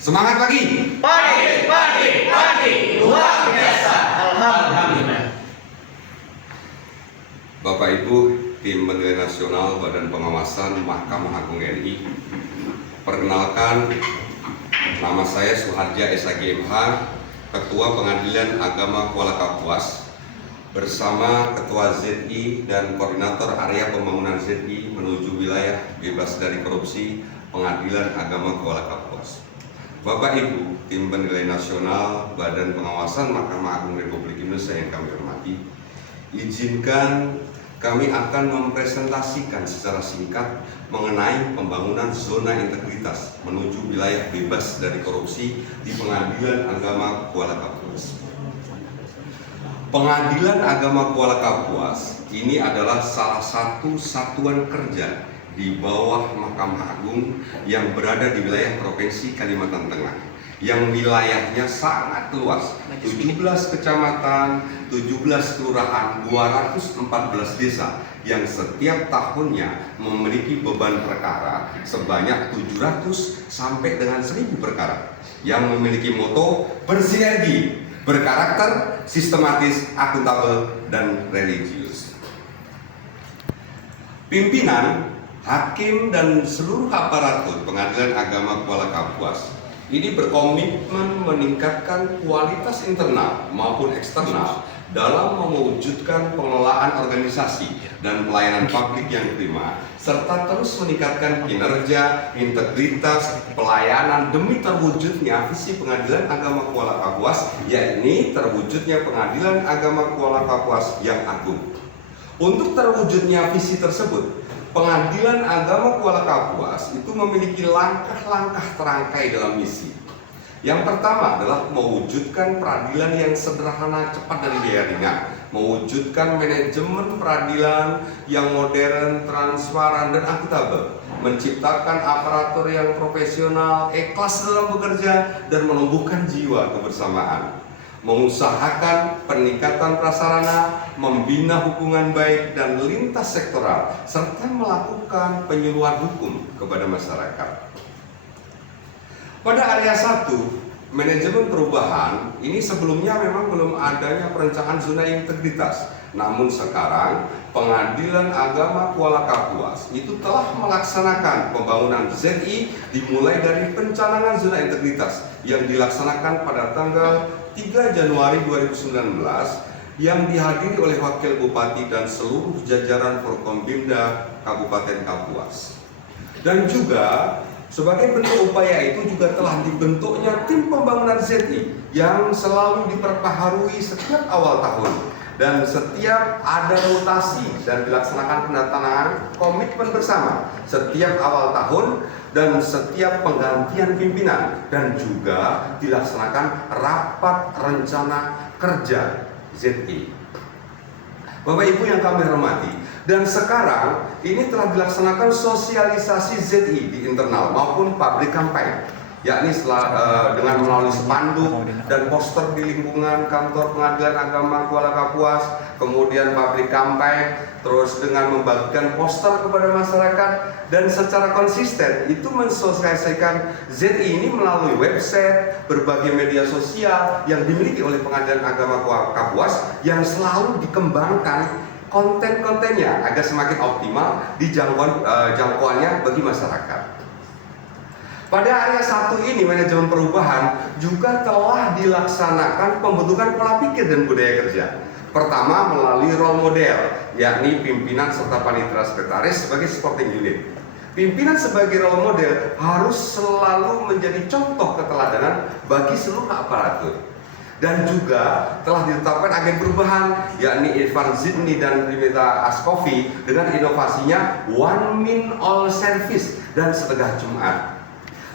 Semangat lagi. Pagi, luar biasa. Alhamdulillah. Bapak Ibu, tim penilai nasional Badan Pengawasan Mahkamah Agung RI. Perkenalkan, nama saya Suharja SAGMH, Ketua Pengadilan Agama Kuala Kapuas, bersama Ketua ZI dan Koordinator Area Pembangunan ZI menuju wilayah bebas dari korupsi Pengadilan Agama Kuala Kapuas. Bapak Ibu, tim penilai nasional Badan Pengawasan Mahkamah Agung Republik Indonesia yang kami hormati, izinkan kami akan mempresentasikan secara singkat mengenai pembangunan zona integritas menuju wilayah bebas dari korupsi di Pengadilan Agama Kuala Kapuas. Pengadilan Agama Kuala Kapuas ini adalah salah satu satuan kerja di bawah Mahkamah Agung yang berada di wilayah Provinsi Kalimantan Tengah, yang wilayahnya sangat luas, 17 kecamatan, 17 kelurahan, 214 desa, yang setiap tahunnya memiliki beban perkara sebanyak 700 sampai dengan 1000 perkara, yang memiliki moto bersinergi, berkarakter, sistematis, akuntabel, dan religius. Pimpinan, hakim, dan seluruh aparatur Pengadilan Agama Kuala Kapuas ini berkomitmen meningkatkan kualitas internal maupun eksternal dalam mewujudkan pengelolaan organisasi dan pelayanan publik yang prima, serta terus meningkatkan kinerja, integritas, pelayanan demi terwujudnya visi Pengadilan Agama Kuala Kapuas, yakni terwujudnya Pengadilan Agama Kuala Kapuas yang agung. Untuk terwujudnya visi tersebut, Pengadilan Agama Kuala Kapuas itu memiliki langkah-langkah terangkai dalam misi. Yang pertama adalah mewujudkan peradilan yang sederhana, cepat, dan biaya ringan, mewujudkan manajemen peradilan yang modern, transparan, dan akuntabel, menciptakan aparatur yang profesional, ikhlas dalam bekerja, dan menumbuhkan jiwa kebersamaan, mengusahakan peningkatan prasarana, membina hubungan baik dan lintas sektoral, serta melakukan penyuluhan hukum kepada masyarakat. Pada area 1, manajemen perubahan, ini sebelumnya memang belum adanya perencanaan zona integritas. Namun sekarang, Pengadilan Agama Kuala Kapuas itu telah melaksanakan pembangunan ZI dimulai dari pencanangan zona integritas yang dilaksanakan pada tanggal 3 Januari 2019 yang dihadiri oleh Wakil Bupati dan seluruh jajaran Forkombimda Kabupaten Kapuas. Dan juga sebagai bentuk upaya itu juga telah dibentuknya tim pembangunan ZI yang selalu diperbaharui setiap awal tahun, dan setiap ada rotasi dan dilaksanakan penandatanganan komitmen bersama setiap awal tahun dan setiap penggantian pimpinan, dan juga dilaksanakan rapat rencana kerja ZI. Bapak Ibu yang kami hormati, dan sekarang ini telah dilaksanakan sosialisasi ZI di internal maupun public campaign, yakni dengan melalui spanduk dan poster di lingkungan kantor Pengadilan Agama Kuala Kapuas, kemudian public campaign, terus dengan membagikan poster kepada masyarakat, dan secara konsisten itu mensosialisasikan ZI ini melalui website, berbagai media sosial yang dimiliki oleh Pengadilan Agama Kuala Kapuas, yang selalu dikembangkan konten-kontennya agar semakin optimal di jangkauannya bagi masyarakat. Pada area 1 ini, manajemen perubahan juga telah dilaksanakan pembentukan pola pikir dan budaya kerja. Pertama, melalui role model, yakni pimpinan serta panitera sekretaris sebagai supporting unit. Pimpinan sebagai role model harus selalu menjadi contoh keteladanan bagi seluruh aparatur. Dan juga telah ditetapkan agen perubahan, yakni Irfan Zidni dan Primita Askofi, dengan inovasinya One Min All Service dan Sedekah Jumat.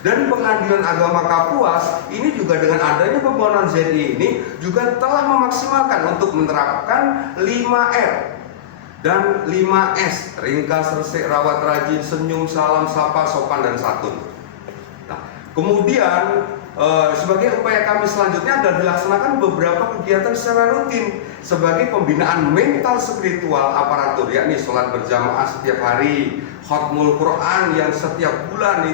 Dan Pengadilan Agama Kapuas ini juga dengan adanya pembangunan ZI ini juga telah memaksimalkan untuk menerapkan 5R dan 5S, ringkas, resik, rawat, rajin, senyum, salam, sapa, sopan, dan santun. Nah, kemudian sebagai upaya kami selanjutnya adalah dilaksanakan beberapa kegiatan secara rutin sebagai pembinaan mental spiritual aparatur, yakni sholat berjamaah setiap hari, khatmul Quran yang setiap bulan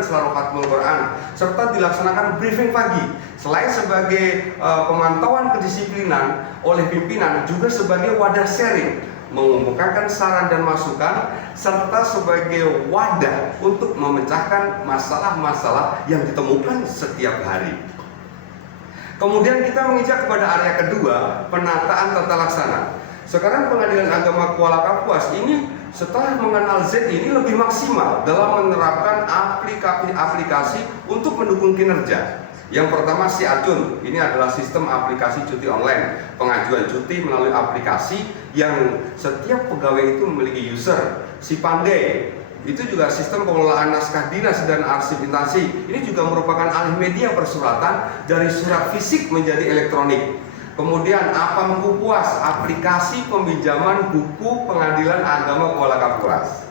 selalu khatmul Quran, serta dilaksanakan briefing pagi. Selain sebagai pemantauan kedisiplinan oleh pimpinan, juga sebagai wadah sharing, mengumpulkan saran dan masukan, serta sebagai wadah untuk memecahkan masalah-masalah yang ditemukan setiap hari. Kemudian kita menginjak kepada area kedua, penataan tata laksana. Sekarang Pengadilan Agama Kuala Kapuas ini setelah mengenal Z ini lebih maksimal dalam menerapkan aplikasi untuk mendukung kinerja. Yang pertama SiAcun, ini adalah sistem aplikasi cuti online, pengajuan cuti melalui aplikasi yang setiap pegawai itu memiliki user. SiPandai, itu juga sistem pengelolaan naskah dinas dan arsip instansi. Ini juga merupakan alih media persuratan dari surat fisik menjadi elektronik. Kemudian Apamkupuas, aplikasi peminjaman buku Pengadilan Agama Kuala Kapuas.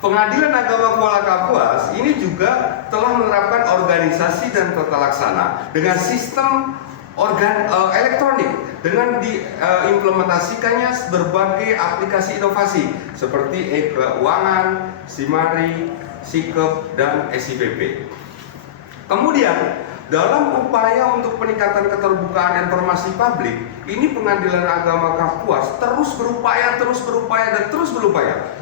Pengadilan Agama Kuala Kapuas ini juga telah menerapkan organisasi dan tata laksana dengan sistem elektronik dengan diimplementasikannya berbagai aplikasi inovasi seperti e-keuangan, SIMARI, SIKEP, dan SIPP. Kemudian dalam upaya untuk peningkatan keterbukaan informasi publik, ini Pengadilan Agama Kapuas terus berupaya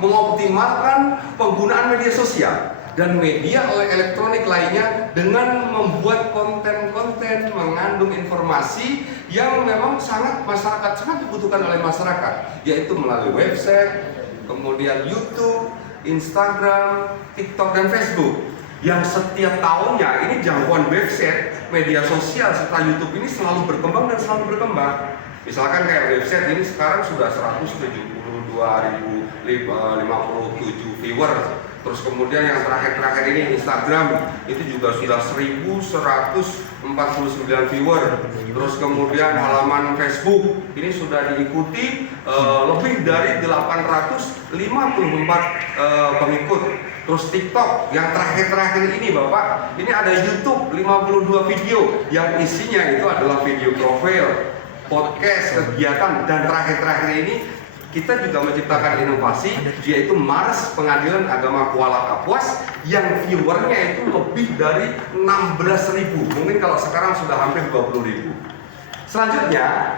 mengoptimalkan penggunaan media sosial dan media elektronik lainnya dengan membuat konten-konten mengandung informasi yang memang sangat dibutuhkan oleh masyarakat, yaitu melalui website, kemudian YouTube, Instagram, TikTok, dan Facebook. Yang setiap tahunnya ini jangkauan website, media sosial, serta YouTube ini selalu berkembang. Misalkan kayak website ini sekarang sudah 172.057 viewer. Terus kemudian yang terakhir ini Instagram itu juga sudah 1.149 viewer. Terus kemudian halaman Facebook ini sudah diikuti lebih dari 854 pengikut. Terus TikTok yang terakhir ini Bapak, ini ada YouTube 52 video yang isinya itu adalah video profil, podcast, kegiatan, dan terakhir ini kita juga menciptakan inovasi, yaitu Mars Pengadilan Agama Kuala Kapuas yang viewernya itu lebih dari 16.000. Mungkin kalau sekarang sudah hampir 20.000. Selanjutnya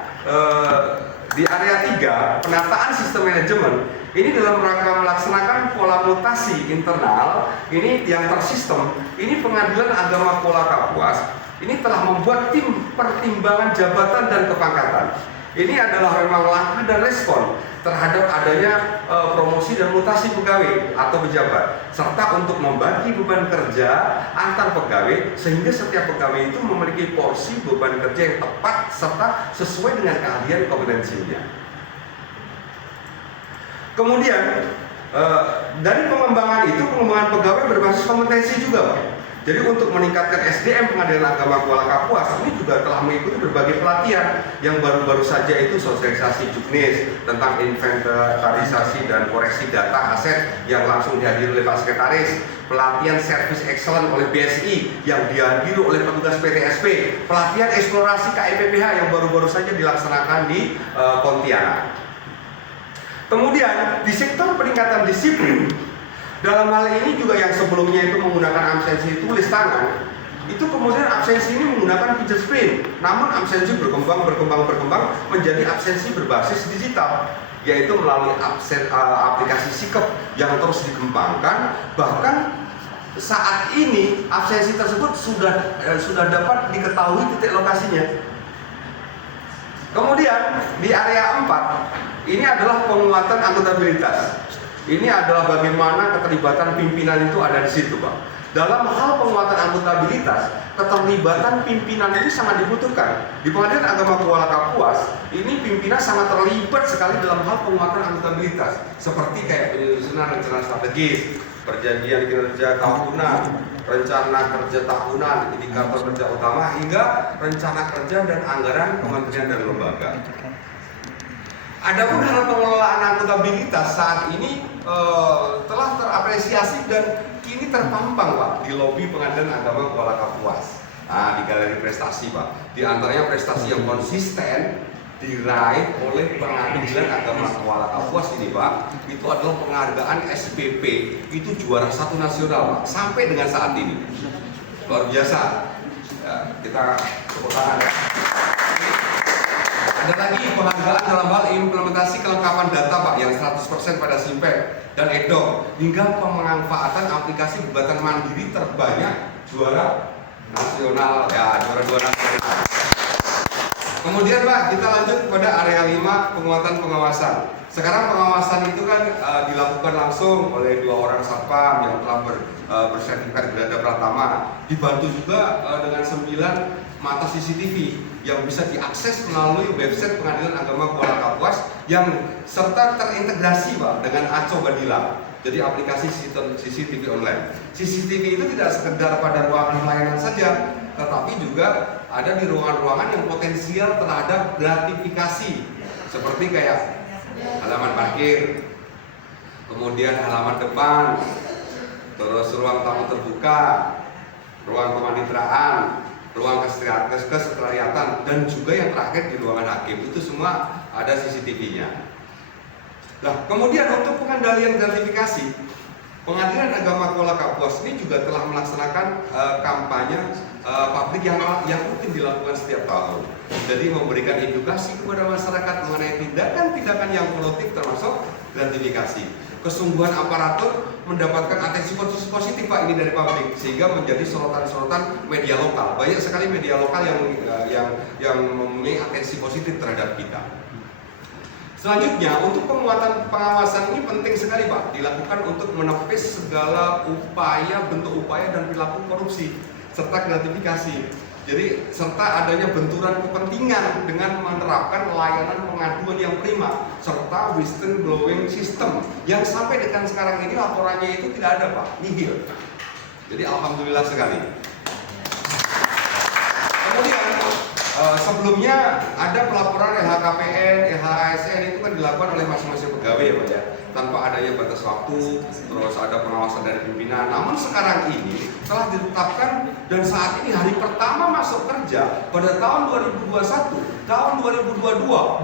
di area 3, penataan sistem manajemen. Ini dalam rangka melaksanakan pola mutasi internal ini yang tersistem. Ini Pengadilan Agama Kuala Kapuas ini telah membuat tim pertimbangan jabatan dan kepangkatan. Ini adalah memang langkah dan respon terhadap adanya promosi dan mutasi pegawai atau pejabat, serta untuk membagi beban kerja antar pegawai sehingga setiap pegawai itu memiliki porsi beban kerja yang tepat serta sesuai dengan keahlian kompetensinya. Kemudian dari pengembangan pegawai berbasis kompetensi juga, Pak. Jadi untuk meningkatkan SDM Pengadilan Agama Kuala Kapuas ini juga telah mengikuti berbagai pelatihan yang baru-baru saja itu sosialisasi juknis tentang inventarisasi dan koreksi data aset yang langsung dihadiri oleh Pak Sekretaris, pelatihan Service Excellence oleh BSI yang dihadiri oleh petugas PTSP, pelatihan eksplorasi KIPPH yang baru-baru saja dilaksanakan di Pontianak. Kemudian di sektor peningkatan disiplin, dalam hal ini juga yang sebelumnya itu menggunakan absensi tulis tangan, itu kemudian absensi ini menggunakan pijat sprint. Namun absensi berkembang menjadi absensi berbasis digital, yaitu melalui aplikasi SIKEP yang terus dikembangkan. Bahkan saat ini absensi tersebut sudah dapat diketahui titik lokasinya. Kemudian di area 4 ini adalah penguatan akuntabilitas. Ini adalah bagaimana keterlibatan pimpinan itu ada di situ, Pak. Dalam hal penguatan akuntabilitas, keterlibatan pimpinan itu sangat dibutuhkan. Di Pengadilan Agama Kuala Kapuas, ini pimpinan sangat terlibat sekali dalam hal penguatan akuntabilitas, seperti kayak penyusunan rencana strategis, perjanjian kinerja tahunan, rencana kerja tahunan, indikator kerja utama, hingga rencana kerja dan anggaran kementerian dan lembaga. Adapun hal pengelolaan akuntabilitas saat ini telah terapresiasi dan ini terpampang Pak di lobi Pengadilan Agama Kuala Kapuas. Nah, di galeri prestasi Pak, di antaranya prestasi yang konsisten diraih oleh Pengadilan Agama Kuala Kapuas ini Pak, itu adalah penghargaan SPP, itu juara 1 nasional Pak, sampai dengan saat ini. Luar biasa. Ya, kita tepuk tangan ya. Ada lagi penghargaan dalam hal implementasi kelengkapan data Pak, yang 100% pada SIMPEK dan EDOK, hingga pemanfaatan aplikasi gugatan mandiri terbanyak juara nasional, ya juara 2 nasional. Kemudian Pak, kita lanjut kepada area 5, penguatan pengawasan. Sekarang pengawasan itu kan dilakukan langsung oleh 2 orang satpam yang telah bersertifikat Grada Pratama, dibantu juga dengan 9 mata CCTV yang bisa diakses melalui website Pengadilan Agama Kuala Kapuas yang serta terintegrasi Pak dengan Aco Badila. Jadi aplikasi sistem CCTV online. CCTV itu tidak sekedar pada ruangan pelayanan saja, tetapi juga ada di ruangan-ruangan yang potensial terhadap gratifikasi, seperti kayak halaman parkir, kemudian halaman depan, terus ruang tamu terbuka, ruang kepanitraan, ruang kesekretariatan, dan juga yang terakhir di ruangan hakim. Itu semua ada CCTV-nya. Nah, kemudian untuk pengendalian gratifikasi, Pengadilan Agama Kuala Kapuas ini juga telah melaksanakan kampanye publik yang rutin dilakukan setiap tahun. Jadi memberikan edukasi kepada masyarakat mengenai tindakan-tindakan yang koruptif termasuk gratifikasi. Kesungguhan aparatur mendapatkan atensi positif Pak ini dari publik, sehingga menjadi sorotan-sorotan media lokal. Banyak sekali media lokal yang mempunyai atensi positif terhadap kita. Selanjutnya, untuk penguatan pengawasan ini penting sekali Pak, dilakukan untuk menepis segala bentuk upaya dan perilaku korupsi serta gratifikasi. Jadi serta adanya benturan kepentingan dengan menerapkan layanan pengaduan yang prima serta whistleblowing system yang sampai dengan sekarang ini laporannya itu tidak ada Pak, nihil. Jadi alhamdulillah sekali. Kemudian sebelumnya ada pelaporan LHKPN, LHASN itu kan dilakukan oleh masing-masing pegawai ya Pak ya, tanpa adanya batas waktu, terus ada pengawasan dari pimpinan. Namun sekarang ini telah ditetapkan dan saat ini hari pertama masuk kerja pada tahun 2021, tahun 2022,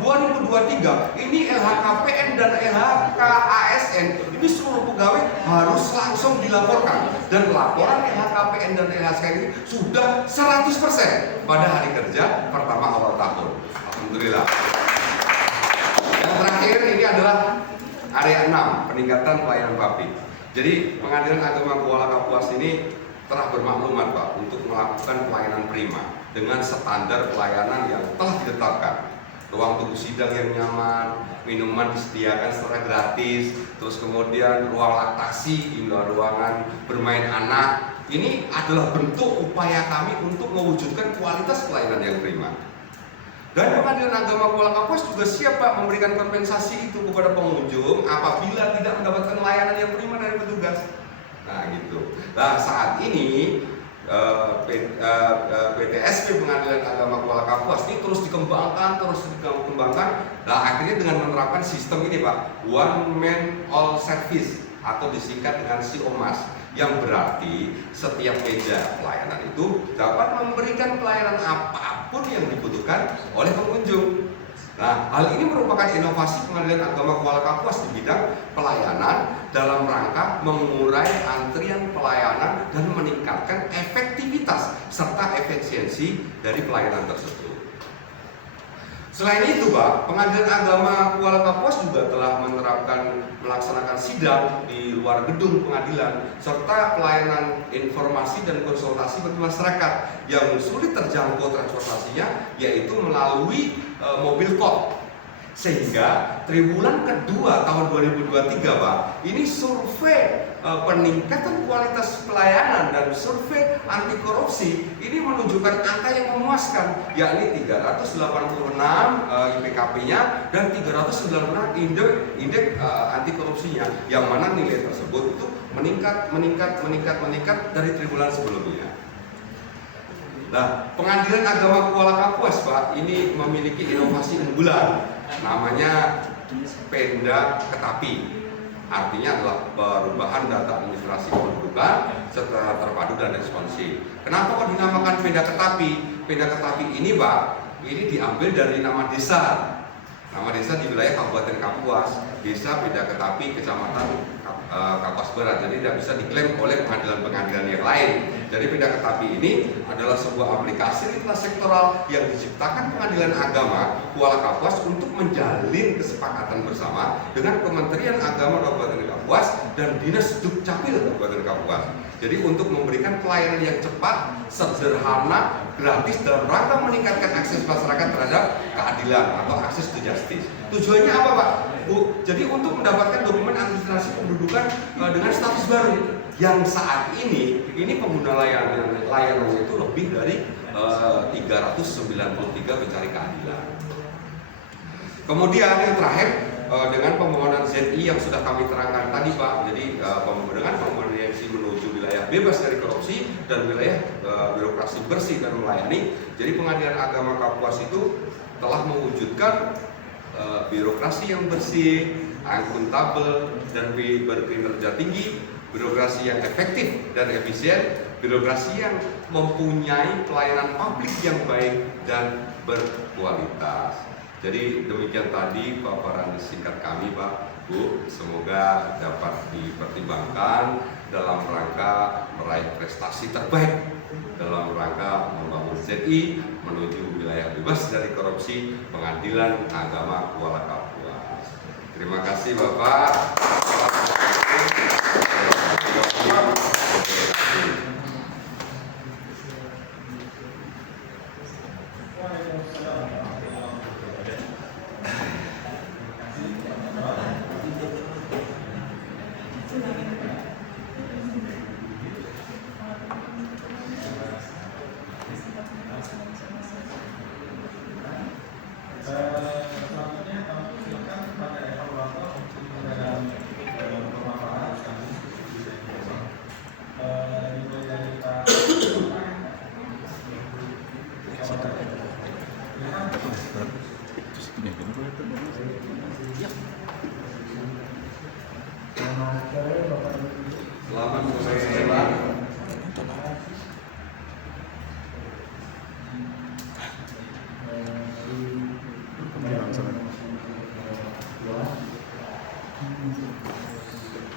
2023 ini LHKPN dan LHKASN ini seluruh pegawai harus langsung dilaporkan, dan laporan LHKPN dan LHASN ini sudah 100% pada hari kerja pertama awal tahun. Alhamdulillah. Yang terakhir ini adalah area 6, peningkatan pelayanan publik. Jadi Pengadilan Agama Kuala Kapuas ini telah bermaklumat Pak untuk melakukan pelayanan prima dengan standar pelayanan yang telah ditetapkan. Ruang tunggu sidang yang nyaman, minuman disediakan secara gratis, terus kemudian ruang laktasi hingga ruangan bermain anak. Ini adalah bentuk upaya kami untuk mewujudkan kualitas pelayanan yang prima. Dan Pengadilan Agama Kuala Kapuas juga siap Pak memberikan kompensasi itu kepada pengunjung apabila tidak mendapatkan layanan yang prima dari petugas. Nah gitu. Nah saat ini PTSP Pengadilan Agama Kuala Kapuas ini terus dikembangkan. Nah akhirnya dengan menerapkan sistem ini Pak, One Man All Service atau disingkat dengan SIOMAS, yang berarti setiap meja pelayanan itu dapat memberikan pelayanan apapun yang dibutuhkan oleh pengunjung. Nah, hal ini merupakan inovasi Pengadilan Agama Kuala Kapuas di bidang pelayanan dalam rangka mengurai antrian pelayanan dan meningkatkan efektivitas serta efisiensi dari pelayanan tersebut. Selain itu Pak, Pengadilan Agama Kuala Kapuas juga telah melaksanakan sidang di luar gedung pengadilan serta pelayanan informasi dan konsultasi bagi masyarakat yang sulit terjangkau transportasinya, yaitu melalui mobil kop. Sehingga triwulan kedua tahun 2023 Pak, ini survei peningkatan kualitas pelayanan dan survei anti korupsi ini menunjukkan angka yang memuaskan, yakni 386 IPKP-nya dan 396 indeks anti korupsinya, yang mana nilai tersebut itu meningkat dari triwulan sebelumnya. Nah, Pengadilan Agama Kuala Kapuas Pak ini memiliki inovasi unggulan namanya Penda Ketapi. Artinya adalah perubahan data administrasi kependudukan secara terpadu dan responsif. Kenapa kok dinamakan Penda Ketapi? Penda Ketapi ini Pak, ini diambil dari nama desa. Nama desa di wilayah Kabupaten Kapuas, Desa Penda Ketapi, Kecamatan Kapuas Barat. Jadi tidak bisa diklaim oleh pengadilan-pengadilan yang lain. Jadi Penda Ketapi ini adalah sebuah aplikasi lintas sektoral yang diciptakan Pengadilan Agama Kuala Kapuas untuk menjalin kesepakatan bersama dengan Kementerian Agama Kabupaten Kapuas dan Dinas Dukcapil Kabupaten Kapuas. Jadi untuk memberikan pelayanan yang cepat, sederhana, gratis dalam rangka meningkatkan akses masyarakat terhadap keadilan atau akses to justice. Tujuannya apa Pak? Bu, jadi untuk mendapatkan dokumen administrasi kependudukan dengan status baru yang saat ini pengguna layanannya itu lebih dari 393 pencari keadilan. Kemudian yang terakhir dengan pembangunan ZI yang sudah kami terangkan tadi Pak, jadi dengan pembangunan ZI menuju wilayah bebas dari korupsi dan wilayah birokrasi bersih dan melayani, jadi Pengadilan Agama Kapuas itu telah mewujudkan birokrasi yang bersih, akuntabel dan berkinerja tinggi, birokrasi yang efektif dan efisien, birokrasi yang mempunyai pelayanan publik yang baik dan berkualitas. Jadi demikian tadi paparan singkat kami Pak, Bu, semoga dapat dipertimbangkan dalam rangka meraih prestasi terbaik dalam rangka membangun ZI menuju wilayah bebas dari korupsi Pengadilan Agama Kuala Kapuas. Terima kasih Bapak. Selamat sore Pak.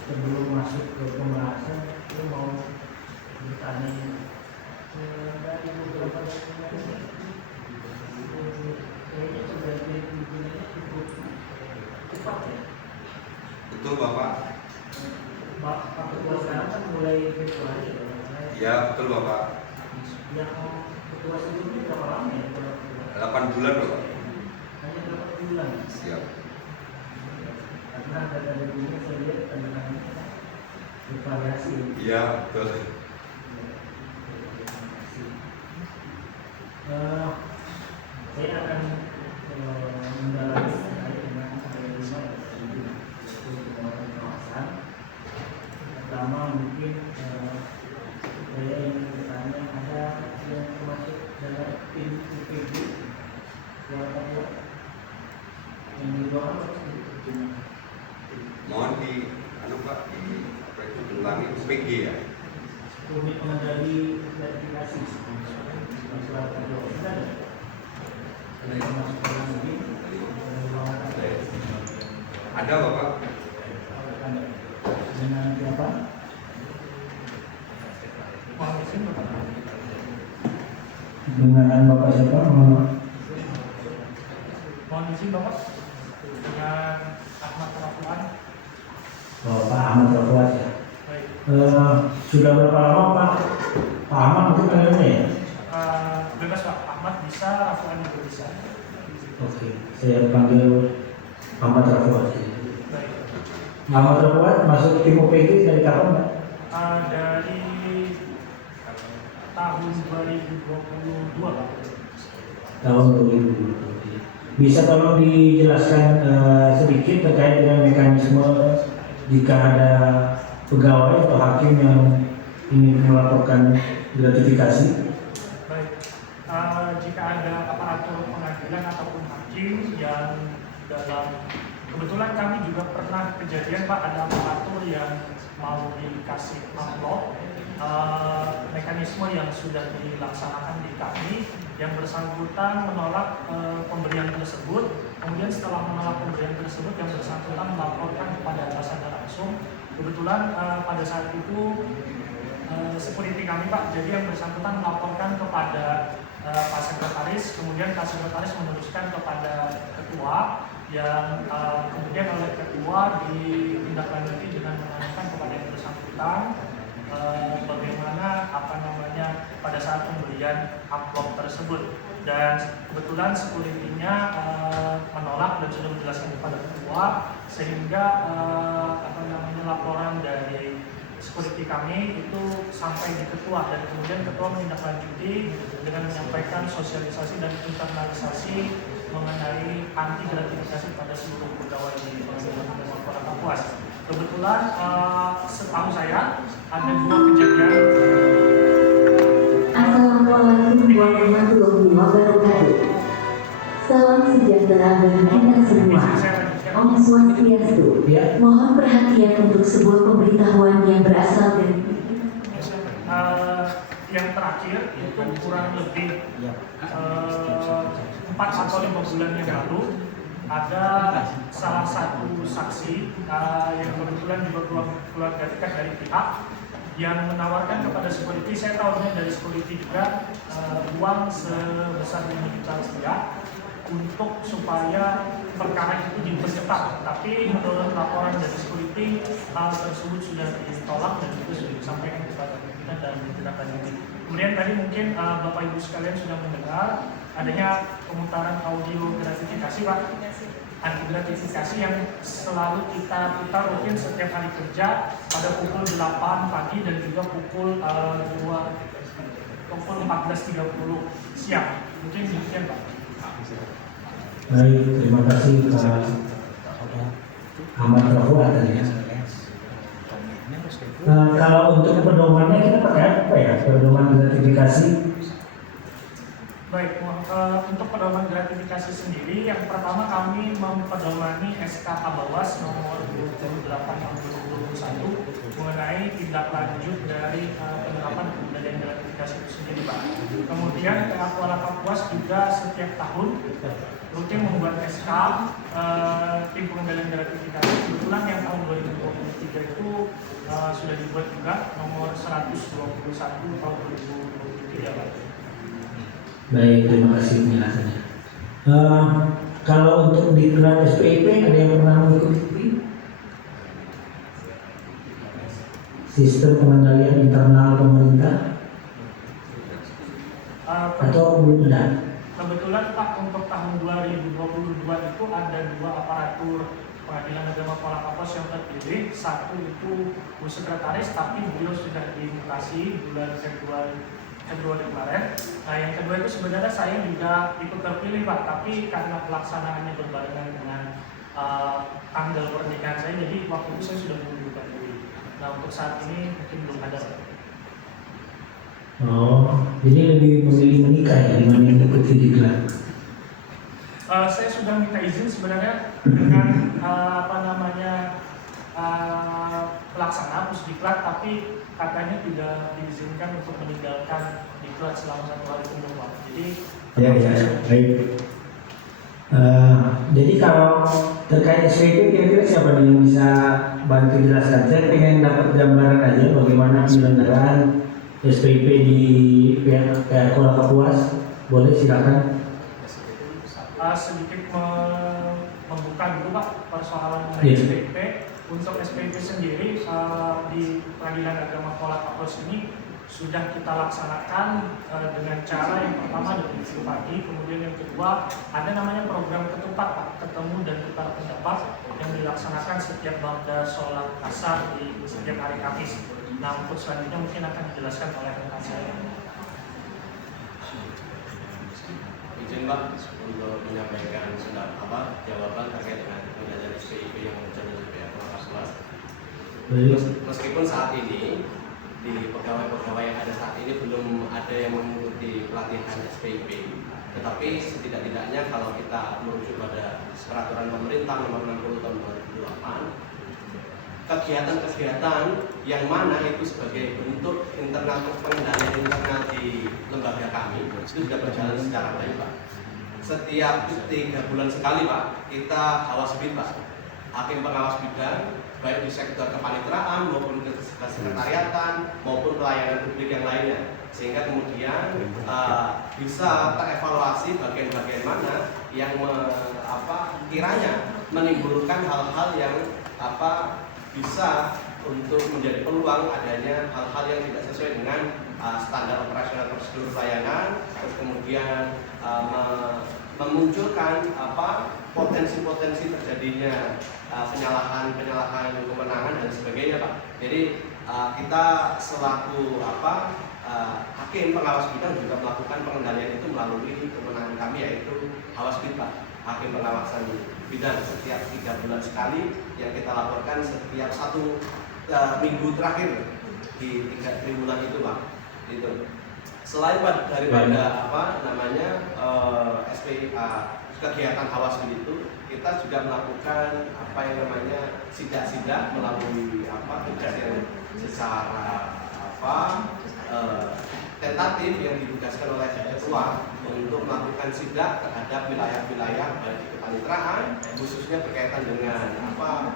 Sebelum masuk ke pembahasan, saya mau bertanya dari beberapa kayaknya sudah dibimbingnya cukup cepat ya. Betul Bapak. Pak Ketua sekarang kan mulai Februari Ya betul Bapak. Yang ketua sebelumnya berapa lama ya? 8 bulan Bapak. Hanya 8 bulan. Siap. Karena dari dulu saya lihat tanda-tanda bervariasi. Iya betul. Saya akan mendalami terkait dengan lima kawasan. Pertama mungkin saya ingin bertanya, ada yang termasuk dalam tim UPD yang didoakan Mohon Pak, ulangi PG ya. Komite Pengendali Verifikasi Masalah Ada yang masuk dalam ini Ada Bapak. dengan siapa? Dengan Bapak siapa? Mohon izin Bapak dengan Ahmad Rafuan. Oh, Pak Ahmad Rafuan ya. Baik. Sudah berapa lama Pak Ahmad mungkin panggilnya ya? Bebas Pak, Ahmad bisa, Rafuan juga bisa. Oke, saya panggil Ahmad Rafuan. Baik. Ahmad Rafuan masuk tim OPG dari kapan Pak? Dari tahun 2022 Pak. Tahun 2020. Bisa tolong dijelaskan sedikit terkait dengan mekanisme jika ada pegawai atau hakim yang ingin melaporkan gratifikasi? Baik. Jika ada aparatur pengadilan ataupun hakim yang dalam Kebetulan kami juga pernah kejadian Pak, ada aparatur yang mau dikasih amplop, mekanisme yang sudah dilaksanakan di kami, yang bersangkutan menolak pemberian tersebut. Kemudian setelah menolak pemberian tersebut, yang bersangkutan melaporkan kepada atasannya langsung. Kebetulan pada saat itu security kami Pak, jadi yang bersangkutan melaporkan kepada Pak Sekretaris, kemudian Pak Sekretaris meneruskan kepada ketua, yang kemudian oleh ketua ditindaklanjuti dengan menanyakan kepada yang bersangkutan bagaimana pada saat pemberian amplop tersebut. Dan kebetulan security-nya menolak dan sudah menjelaskan kepada ketua, sehingga laporan dari security kami itu sampai di ketua, dan kemudian ketua menindaklanjuti dengan menyampaikan sosialisasi dan internalisasi mengenai anti gratifikasi pada seluruh pegawai di Pengadilan Agama Kota Kapuas. Kebetulan setahu saya ada 2 kejadian. Assalamualaikum warahmatullahi wabarakatuh. Salam sejahtera bagi kita semua. Om Swastiastu. Mohon perhatian untuk sebuah pemberitahuan yang berasal dari Yang terakhir itu kurang lebih 4 atau 5 bulan yang lalu, ada salah satu saksi yang kebetulan juga keluarga dekat dari pihak yang menawarkan kepada security, saya tahunya dari security juga, uang sebesar 5 juta rupiah untuk supaya perkara itu dipercepat. Tapi menurut laporan dari security, hal tersebut sudah ditolak dan itu sudah disampaikan kepada kita dan ditindaklanjuti. Kemudian tadi mungkin Bapak Ibu sekalian sudah mendengar adanya pemutaran audio gratifikasi Pak. Anti gratifikasi yang selalu kita putar rutin setiap hari kerja pada pukul 8 pagi dan juga pukul 14.30 siang. Mungkin demikian Pak. Baik, terima kasih Pak Ahmad Rahwa tadi. Kalau untuk pedomannya kita pakai apa ya? Pedoman gratifikasi. Baik, untuk pedoman gratifikasi sendiri, yang pertama kami mempedomani SK Kabawas nomor 28 tahun 2021 mengenai tindak lanjut dari penerapan pemberian gratifikasi itu sendiri Pak. Kemudian PA Kuala Kapuas juga setiap tahun rutin membuat SK tim pengendalian gratifikasi. Kebetulan yang tahun 2023 itu sudah dibuat juga nomor 121 tahun 2023 Pak. Baik, terima kasih penjelasannya. Kalau untuk di Diklat SPIP ada yang pernah mengikuti sistem pengendalian internal pemerintah atau belum ada? Kebetulan Pak, untuk tahun 2022 itu ada 2 aparatur Pengadilan Agama Kuala Kapuas yang terpilih. Satu itu Bu Sekretaris, tapi beliau sudah dimutasi bulan Februari kemarin. Nah, yang kedua itu sebenarnya saya juga ikut terpilih Pak, tapi karena pelaksanaannya berbarengan dengan tanggal pernikahan saya, jadi waktu itu saya sudah mengundurkan diri. Nah, untuk saat ini mungkin belum ada Pak. Oh, jadi lebih memilih menikah ya dibanding mengikuti Diklat. Saya sudah minta izin sebenarnya dengan pelaksana Pusdiklat, tapi katanya tidak diizinkan untuk meninggalkan Diklat selama 1 hari penuh Pak. Jadi Ya, baik. Jadi kalau terkait SPP kira-kira siapa nih yang bisa bantu jelaskan? Saya pengen dapat gambaran aja bagaimana penyelenggaraan SPP di PA Kuala Kapuas. Boleh silakan. sedikit membuka dulu Pak persoalan Iya. SPP. Untuk SPP sendiri di Pengadilan Agama Kuala Kapuas ini sudah kita laksanakan dengan cara yang pertama dari pagi, kemudian yang kedua ada namanya program ketupat Pak, ketemu dan tukar pendapat yang dilaksanakan setiap ba'da sholat asar di setiap hari Kamis. Nah, untuk selanjutnya mungkin akan dijelaskan oleh rekan saya. Izin Pak untuk menyampaikan jawaban terkait dengan pengajaran SPIP yang terjadi di PA Kuala Kapuas. Meskipun saat ini di pegawai-pegawai yang ada saat ini belum ada yang mengikuti pelatihan SPIP, Tetapi setidak-tidaknya kalau kita merujuk pada peraturan pemerintah nomor 60 tahun 2008, kegiatan-kegiatan yang mana itu sebagai bentuk internal pengendalian internal di lembaga kami itu sudah berjalan secara baik, Pak. Setiap 3 bulan sekali, Pak, kita awas bid, Pak. Hakim pengawas bidang baik di sektor kepaniteraan maupun kesekretariatan maupun pelayanan publik yang lainnya, sehingga kemudian bisa terevaluasi bagian-bagian mana yang kiranya menimbulkan hal-hal yang bisa untuk menjadi peluang adanya hal-hal yang tidak sesuai dengan standar operasional prosedur pelayanan, terus kemudian memunculkan potensi-potensi terjadinya penyalahan kewenangan dan sebagainya, Pak. Jadi kita selaku hakim pengawas bidang juga melakukan pengendalian itu melalui kewenangan kami, yaitu awas bid, Pak. Hakim pengawasan bidang setiap 3 bulan sekali yang kita laporkan setiap 1 minggu terakhir di 3 triwulan itu, Pak. Itu. Selain daripada kegiatan awas bid itu, kita juga melakukan sidak-sidak melalui tugas yang secara tentatif yang ditugaskan oleh ketua untuk melakukan sidak terhadap wilayah-wilayah baik di kepaniteraan, khususnya berkaitan dengan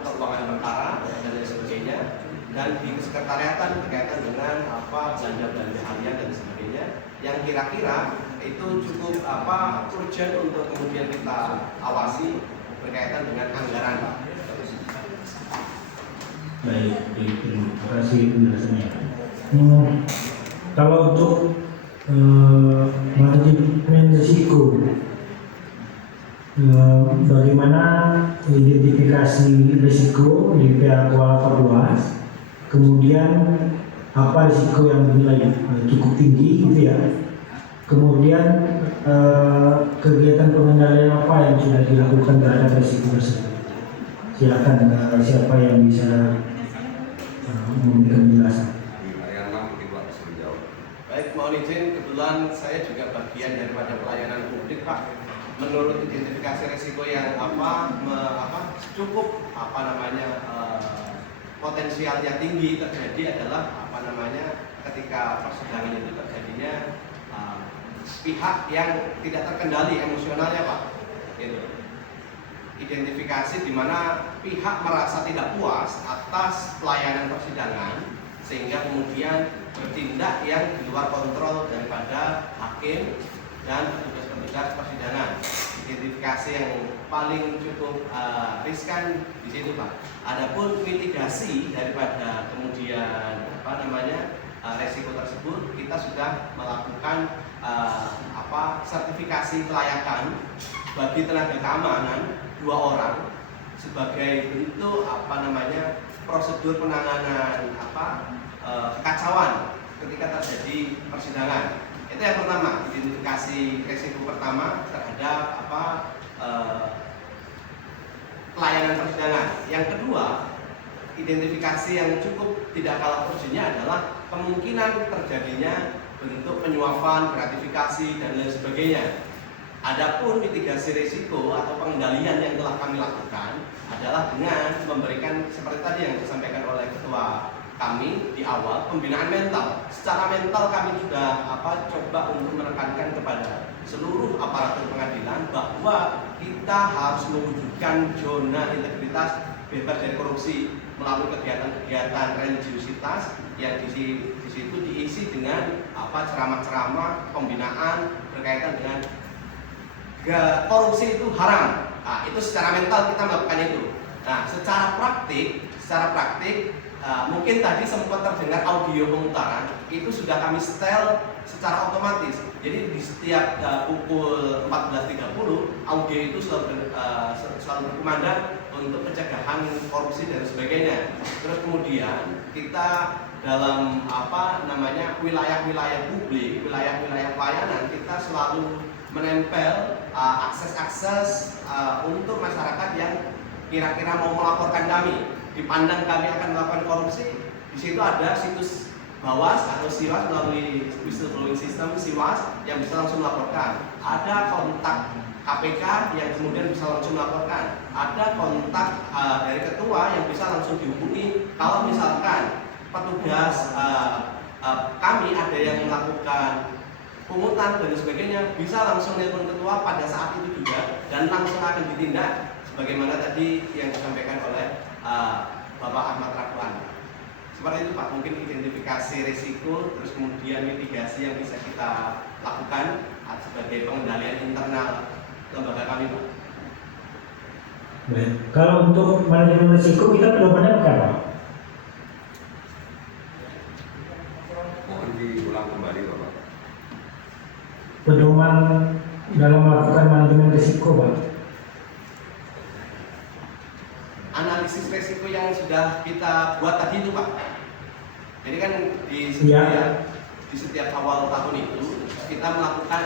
keuangan perkara dan lain sebagainya, dan di sekretariatan berkaitan dengan belanja-belanja harian dan sebagainya, yang kira-kira itu cukup urgent untuk kemudian kita awasi berkaitan dengan anggaran, Pak. Baik, terima kasih penjelasannya. Kalau untuk manajemen risiko, bagaimana identifikasi risiko di pihak kuala Kapuas, kemudian apa risiko yang dinilai cukup tinggi gitu ya, kemudian kegiatan pengendalian apa yang sudah dilakukan terhadap risiko tersebut. Silakan siapa yang bisa memberikan penjelasan. Baik, mohon izin, kebetulan saya juga bagian daripada pelayanan publik, Pak. Menurut identifikasi risiko yang cukup potensialnya tinggi terjadi adalah ketika persidangan itu terjadinya pihak yang tidak terkendali emosionalnya, Pak. Gitu. Identifikasi di mana pihak merasa tidak puas atas pelayanan persidangan sehingga kemudian bertindak yang di luar kontrol daripada hakim dan petugas-petugas persidangan. Identifikasi yang paling cukup riskan di situ, Pak. Adapun mitigasi daripada kemudian resiko tersebut, kita sudah melakukan sertifikasi kelayakan bagi tenaga keamanan 2 orang sebagai bentuk prosedur penanganan kekacauan ketika terjadi persidangan. Itu yang pertama, identifikasi risiko pertama terhadap pelayanan persidangan. Yang kedua, identifikasi yang cukup tidak kalah urgennya adalah kemungkinan terjadinya bentuk penyuapan, gratifikasi dan lain sebagainya. Adapun mitigasi risiko atau pengendalian yang telah kami lakukan adalah dengan memberikan seperti tadi yang disampaikan oleh ketua kami di awal, pembinaan mental. Secara mental kami sudah coba untuk menekankan kepada seluruh aparatur pengadilan bahwa kita harus mewujudkan zona integritas bebas dari korupsi melalui kegiatan-kegiatan religiusitas yang di situ diisi dengan ceramah-ceramah pembinaan berkaitan dengan korupsi itu haram. Nah, itu secara mental kita melakukan itu. Nah, secara praktik mungkin tadi sempat terdengar audio pemutaran itu sudah kami setel secara otomatis. Jadi di setiap pukul 14.30 audio itu selalu berkumandang untuk pencegahan korupsi dan sebagainya. Terus kemudian kita dalam wilayah-wilayah publik, wilayah-wilayah pelayanan kita selalu menempel akses-akses untuk masyarakat yang kira-kira mau melaporkan kami, dipandang kami akan melakukan korupsi. Di situ ada situs Bawas atau Siwas melalui whistleblowing system Siwas yang bisa langsung melaporkan. Ada kontak KPK yang kemudian bisa langsung melaporkan. Ada kontak dari ketua yang bisa langsung dihubungi kalau misalkan petugas kami ada yang melakukan pungutan dan sebagainya, bisa langsung telepon ketua pada saat itu juga dan langsung akan ditindak sebagaimana tadi yang disampaikan oleh Bapak Ahmad Rakuan. Seperti itu Pak, mungkin identifikasi risiko, terus kemudian mitigasi yang bisa kita lakukan sebagai pengendalian internal lembaga kami Pak. Baik. Kalau untuk manajemen risiko kita pedomannya apa? Mohon diulang kembali Bapak. Pedoman dalam melakukan manajemen risiko, Pak. Analisis risiko yang sudah kita buat tadi itu Pak. Jadi kan di setiap awal tahun itu kita melakukan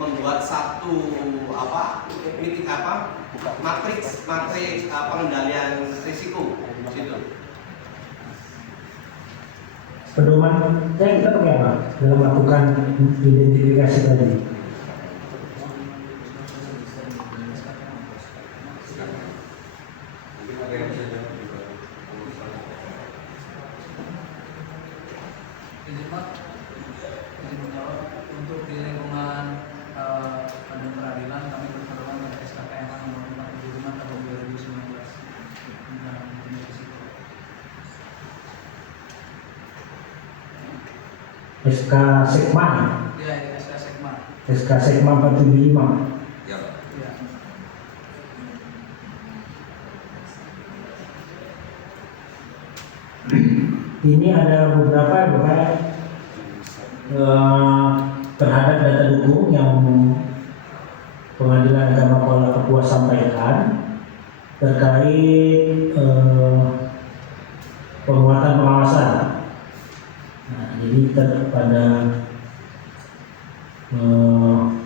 membuat satu matriks pengendalian risiko situ. Pedoman kita pakai apa dalam melakukan identifikasi tadi? Izin menjawab, untuk di lingkungan badan peradilan kami berpedoman pada SKKM nomor 45 tahun 2019 tentang manajemen risiko. SK Sekma. Ya, SK Sekma. SK Sekma 475. Ya Pak. Ya. Ini ada beberapa Bapak terhadap data dukung yang Pengadilan Agama Kuala Kapuas sampaikan terkait penguatan pengawasan. Nah, jadi pada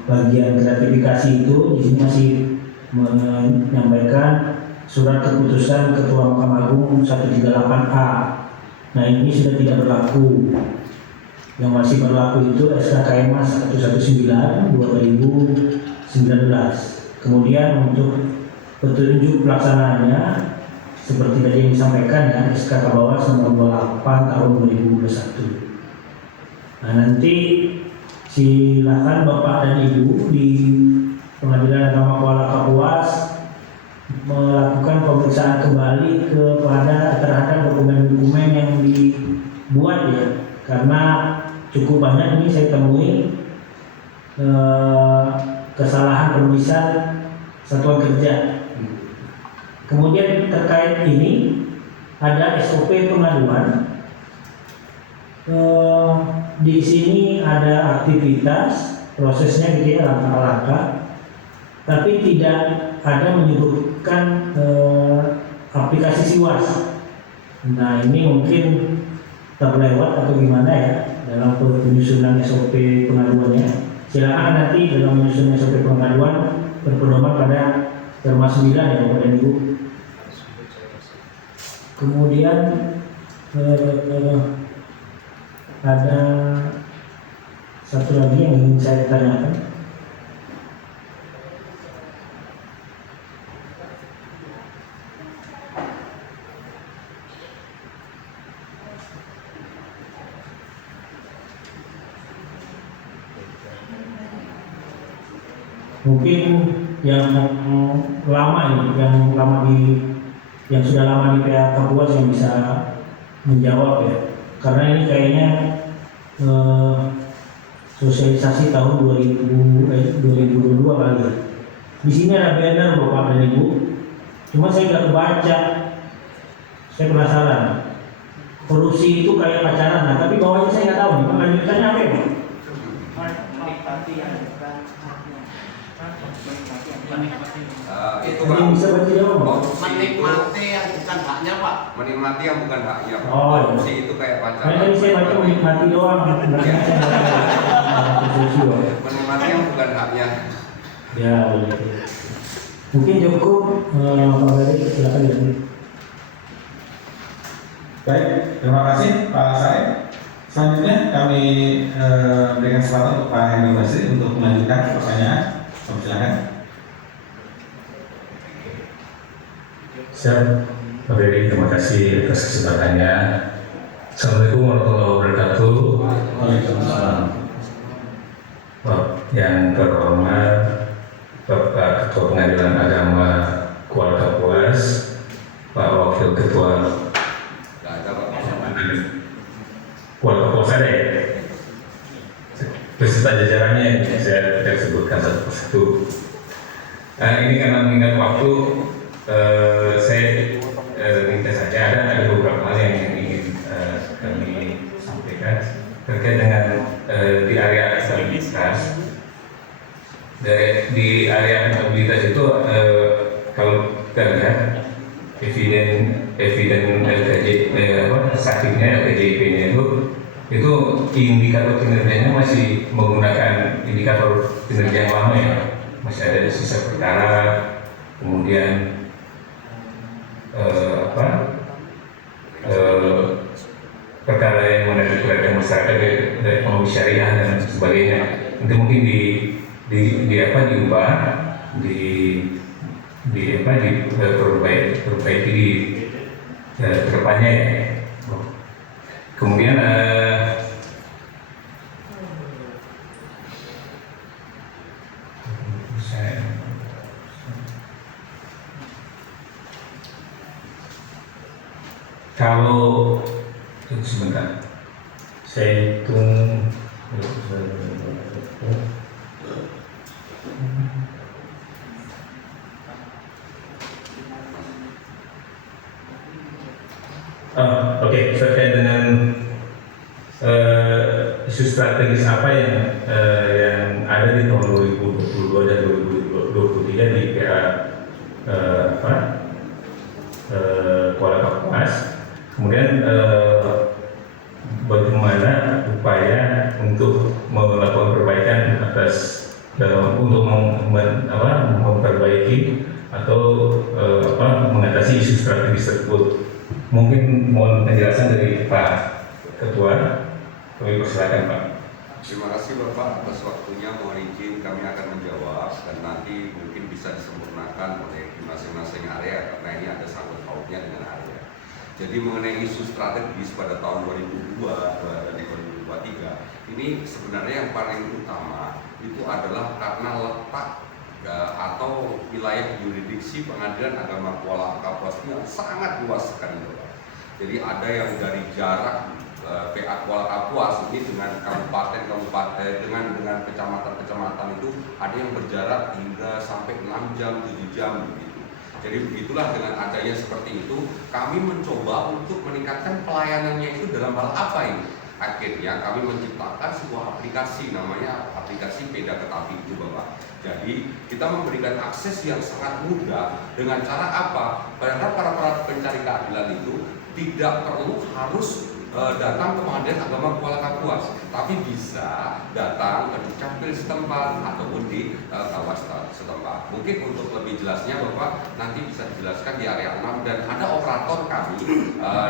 bagian gratifikasi itu di sini masih menyampaikan surat keputusan Ketua Mahkamah Agung 138A. Nah, ini sudah tidak berlaku. Yang masih berlaku itu SKKM 119/2019. Kemudian untuk petunjuk pelaksanaannya seperti tadi yang disampaikan ya, SK Kabawas nomor 28 tahun 2021. Nah, nanti silakan Bapak dan Ibu di Pengadilan Agama Kuala Kapuas melakukan pemeriksaan kembali terhadap dokumen-dokumen yang dibuat ya, karena cukup banyak ini saya temui kesalahan penulisan satuan kerja. Kemudian terkait ini ada SOP pengaduan. Di sini ada aktivitas, prosesnya gitu ya, langkah-langkah, tapi tidak ada menyebutkan aplikasi Siwas. Nah, ini mungkin terlewat atau gimana ya dalam penyusunan SOP pengaduannya. Silakan nanti dalam menyusun SOP pengaduan berpedoman pada terma 9 ya Bapak dan Ibu. Kemudian ada satu lagi yang ingin saya tanyakan. Mungkin yang lama ini, yang sudah lama di PA Kapuas yang bisa menjawab ya, karena ini kayaknya sosialisasi tahun 2022 kali ya. Di sini ada banner Bapak dan Ibu, cuma saya nggak kebaca. Saya penasaran. Korupsi itu kayak pacaran, nah, tapi bawahnya saya nggak tahu nih, lanjutannya apa ya Pak? Itu Yang bisa baca jawab Pak? Menikmati yang bukan haknya Pak. menikmati yang bukan haknya Pak. Oh, iya. Korupsi itu kayak pacaran. Karena tadi saya baca menikmati doang, belakangnya saya nggak tahu. Menikmati yang bukan haknya. Ya, begitu. Mungkin cukup Pak Gari, silakan ya. Baik, terima kasih Pak Said. Selanjutnya kami berikan kesempatan untuk Pak Henry Basri untuk melanjutkan pertanyaan. Kami silakan. Siap, Pak Ferry, terima kasih atas kesempatannya. Assalamualaikum warahmatullahi wabarakatuh. Waalaikumsalam. Yang terhormat Bapak Ketua Pengadilan Agama Kuala Kapuas, Pak Wakil Ketua Kuala Kapuas ada ya? Beserta jajarannya yang saya sebutkan satu persatu. Ini karena mengingat waktu, saya minta saja ada beberapa hal yang ingin kami sampaikan terkait dengan di area stabilitas. Di area stabilitas itu kalau kita lihat eviden sakitnya LKJP-nya itu indikator kinerjanya masih menggunakan indikator kinerja yang lama ya, masih ada sisa perkara, kemudian perkara yang menarik perhatian masyarakat dari ekonomi syariah dan sebagainya. Nanti mungkin diubah, diperbaiki di kedepannya ya. Kemudian kalau sebentar, saya hitung. Oke, terkait dengan isu strategis apa yang ada di tahun 2022 dan 2023 di PA Kuala Kapuas. Kemudian bagaimana upaya untuk melakukan perbaikan untuk memperbaiki atau mengatasi isu strategis tersebut. Mungkin mohon penjelasan dari Pak Ketua. Kami persilakan Pak. Terima kasih Bapak atas waktunya. Mohon izin kami akan menjawab dan nanti mungkin bisa disempurnakan oleh masing-masing area karena ini ada sangkut pautnya dengan area. Jadi mengenai isu strategis pada tahun 2002 dan 2023 ini sebenarnya yang paling utama itu adalah karena letak atau wilayah yurisdiksi Pengadilan Agama Kuala Kapuas ini sangat luas sekali Bapak. Jadi ada yang dari jarak PA Kuala Kapuas ini dengan kabupaten dengan kecamatan itu ada yang berjarak hingga sampai 6 jam 7 jam begitu. Jadi begitulah dengan adanya seperti itu kami mencoba untuk meningkatkan pelayanannya itu dalam hal apa ini? Akhirnya kami menciptakan sebuah aplikasi namanya aplikasi Peda Ketapi itu Bapak. Jadi kita memberikan akses yang sangat mudah dengan cara apa? Padahal para pencari keadilan itu tidak perlu harus datang ke Pengadilan Agama Kuala Kapuas, tapi bisa datang ke Dukcapil setempat ataupun di Kawas setempat. Mungkin untuk lebih jelasnya Bapak nanti bisa dijelaskan di area 6 dan ada operator kami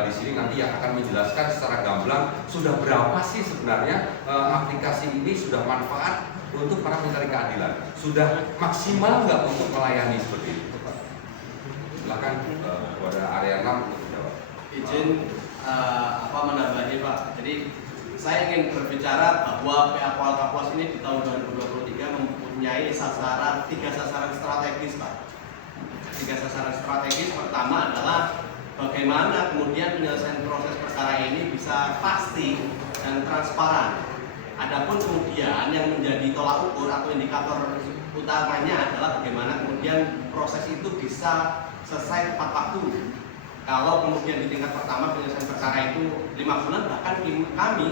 di sini nanti yang akan menjelaskan secara gamblang sudah berapa sih sebenarnya aplikasi ini sudah manfaat untuk para pencari keadilan, sudah maksimal nggak untuk melayani seperti itu Bapak. Silakan kepada area 6 untuk menjawab. Izin menambahi Pak. Jadi saya ingin berbicara bahwa PA Kuala Kapuas ini di tahun 2023 mempunyai 3 sasaran strategis Pak. 3 sasaran strategis. Pertama adalah bagaimana kemudian penyelesaian proses perkara ini bisa pasti dan transparan. Adapun kemudian yang menjadi tolak ukur atau indikator utamanya adalah bagaimana kemudian proses itu bisa selesai tepat waktu. Kalau kemudian di tingkat pertama penyelesaian perkara itu 5 bulan, bahkan kami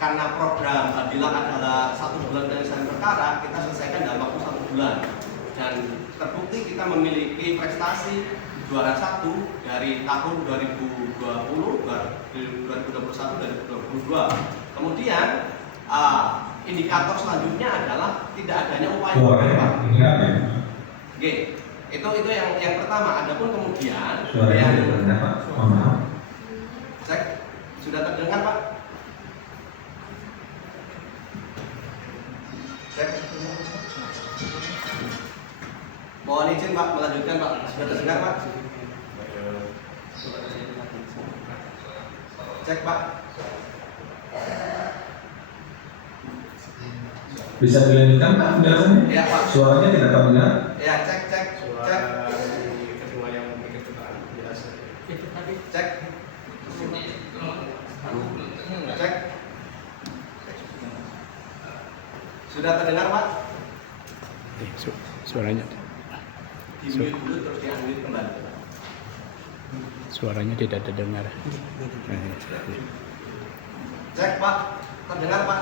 karena program Badilang adalah 1 bulan penyelesaian perkara, kita selesaikan dalam waktu 1 bulan. Dan terbukti kita memiliki prestasi juara 1 dari tahun 2020, 2021, 2022. Kemudian indikator selanjutnya adalah tidak adanya upaya Pak. Oke. Itu yang pertama. Adapun kemudian yang saya Sudah terdengar Pak? Cek. Mohon izin Pak, melanjutkan Pak. Sudah terdengar Pak? Cek Pak. Bisa dilanjutkan Pak penjelasannya? Iya Pak. Suaranya tidak terdengar. Ya cek. Kedua yang memberikan keterangan penjelasan. Cek. Cek. Sudah terdengar Pak? Suaranya Di-mute dulu terus di-unmute kembali. suaranya tidak terdengar. Cek Pak. Terdengar Pak?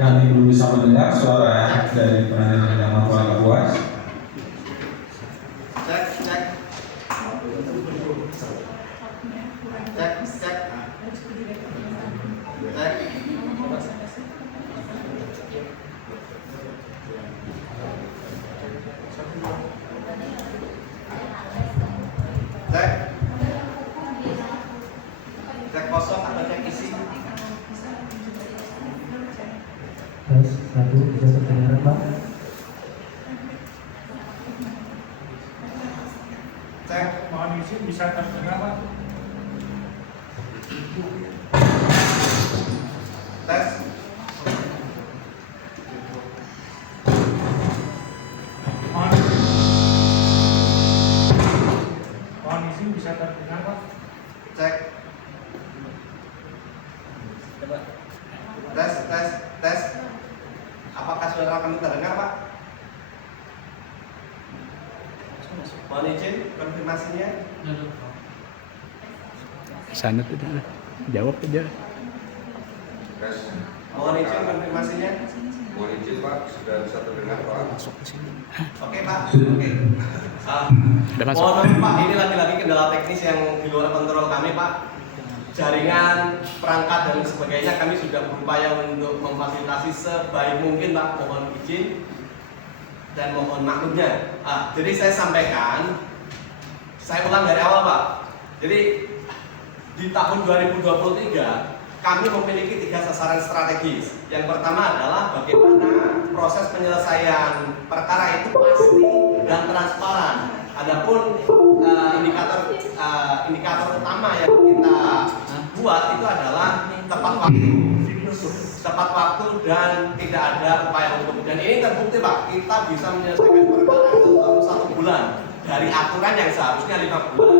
Kami belum bisa mendengar suara dari Pengadilan Agama Kuala Kapuas. Cek. Cek. Cek kosong atau cek isi? Tes 1 bisa terdengar Pak? Cek. Mohon izin bisa terdengar Pak? Tes. Mohon izin bisa terdengar Pak? Cek. Tes. Apakah saudara kami terdengar Pak? Mohon izin konfirmasinya. Sana tidak jawab aja. Tes. Mohon izin konfirmasinya. Mohon izin Pak, sudah bisa terdengar Pak. Oke Pak. Oke. Sudah masuk. Mohon maaf Pak, ini lagi-lagi kendala teknis yang di luar kontrol kami Pak. Jaringan, perangkat dan sebagainya kami sudah berupaya untuk memfasilitasi sebaik mungkin Pak. Mohon izin dan mohon maklumnya. Jadi saya sampaikan, saya ulang dari awal Pak. Jadi di tahun 2023 kami memiliki 3 sasaran strategis. Yang pertama adalah bagaimana proses penyelesaian perkara itu pasti dan transparan. Adapun indikator utama yang kita buat itu adalah tepat waktu dan tidak ada upaya hukum. Dan ini terbukti Pak, kita bisa menyelesaikan perkara itu dalam 1 bulan dari aturan yang seharusnya 5 bulan.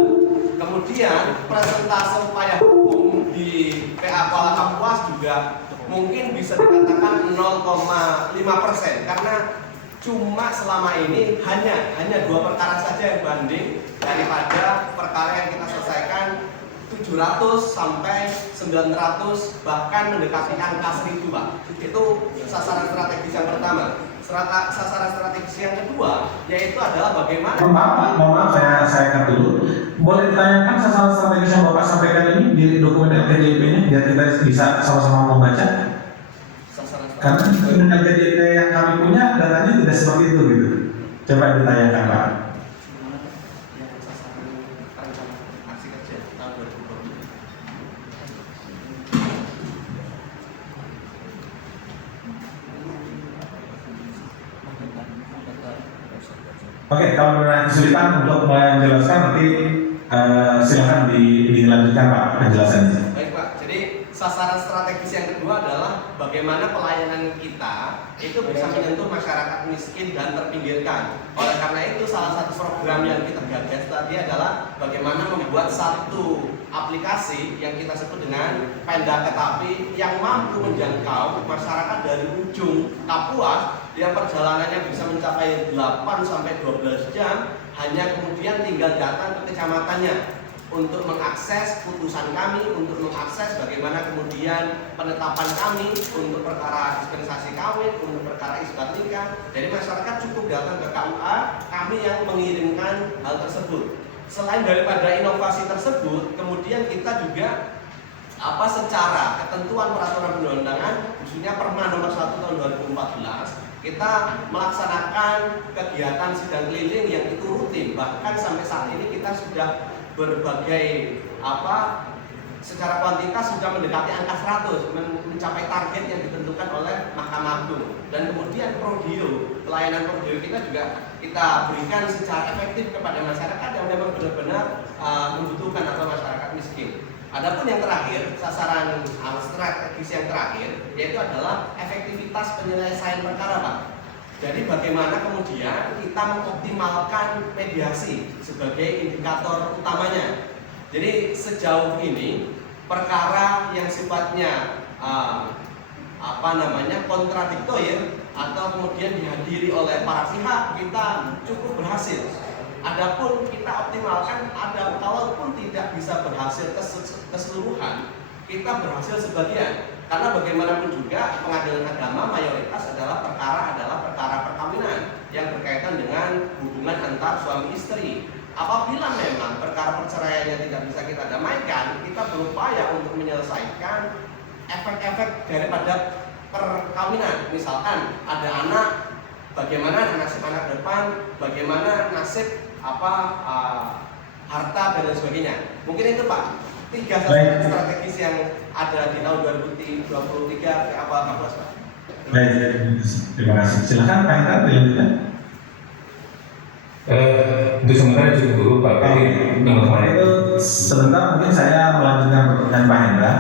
Kemudian presentase upaya hukum di PA Kuala Kapuas juga mungkin bisa dikatakan 0,5% karena cuma selama ini hanya 2 perkara saja yang banding daripada perkara yang kita selesaikan 700 sampai 900 bahkan mendekati angka 1000 Pak. Itu sasaran strategis yang pertama. Sasaran strategis yang kedua yaitu adalah bagaimana. Mohon maaf saya cut dulu. Boleh ditanyakan sasaran strategis yang Bapak sampaikan ini di dokumen LKJP-nya biar kita bisa sama-sama membaca. Karena dokumen LKJP yang kami punya datanya tidak seperti itu gitu. Coba ditanyakan Pak. Oke, kalau ada kesulitan untuk menjelaskan nanti silakan dilanjutkan Pak penjelasannya. Baik Pak, jadi sasaran strategis yang kedua adalah bagaimana pelayanan kita itu bisa menyentuh masyarakat miskin dan terpinggirkan. Oleh karena itu salah satu program yang kita gagas tadi adalah bagaimana membuat satu aplikasi yang kita sebut dengan Penda Ketapi yang mampu menjangkau masyarakat dari ujung Kapuas yang perjalanannya bisa mencapai 8 sampai 12 jam, hanya kemudian tinggal datang ke kecamatannya untuk mengakses putusan kami, untuk mengakses bagaimana kemudian penetapan kami untuk perkara dispensasi kawin, untuk perkara isbat nikah. Jadi masyarakat cukup datang ke KUA, kami yang mengirimkan hal tersebut. Selain daripada inovasi tersebut, kemudian kita juga secara ketentuan peraturan perundang-undangan, khususnya Perma nomor 1 tahun 2014, kita melaksanakan kegiatan sidang keliling yang itu rutin. Bahkan sampai saat ini kita sudah berbagai secara kuantitas sudah mendekati angka 100, mencapai target yang ditentukan oleh Mahkamah Agung. Dan kemudian prodio, pelayanan prodio kita juga kita berikan secara efektif kepada masyarakat yang memang benar-benar membutuhkan atau masyarakat miskin. Adapun yang terakhir, sasaran strategis yang terakhir yaitu adalah efektivitas penyelesaian perkara, Pak. Jadi bagaimana kemudian kita mengoptimalkan mediasi sebagai indikator utamanya. Jadi sejauh ini perkara yang sifatnya kontradiktor atau kemudian dihadiri oleh para pihak kita cukup berhasil. Adapun kita optimalkan, kalaupun tidak bisa berhasil keseluruhan, kita berhasil sebagian. Karena bagaimanapun juga pengadilan agama mayoritas adalah perkara perkawinan yang berkaitan dengan hubungan antar suami istri. Apabila memang perkara perceraiannya tidak bisa kita damaikan, kita berupaya untuk menyelesaikan efek-efek daripada perkawinan. Misalkan ada anak, bagaimana nasib anak depan, bagaimana nasib harta dan lain sebagainya. Mungkin itu, Pak, 3 sasaran strategis yang ada di tahun 2023 Pak. Baik, terima kasih. Silakan Pak Hendra, lanjutkan. Untuk sementara cukup dulu Pak. Teman-teman itu sebentar mungkin saya melanjutkan pertanyaan Pak Hendra.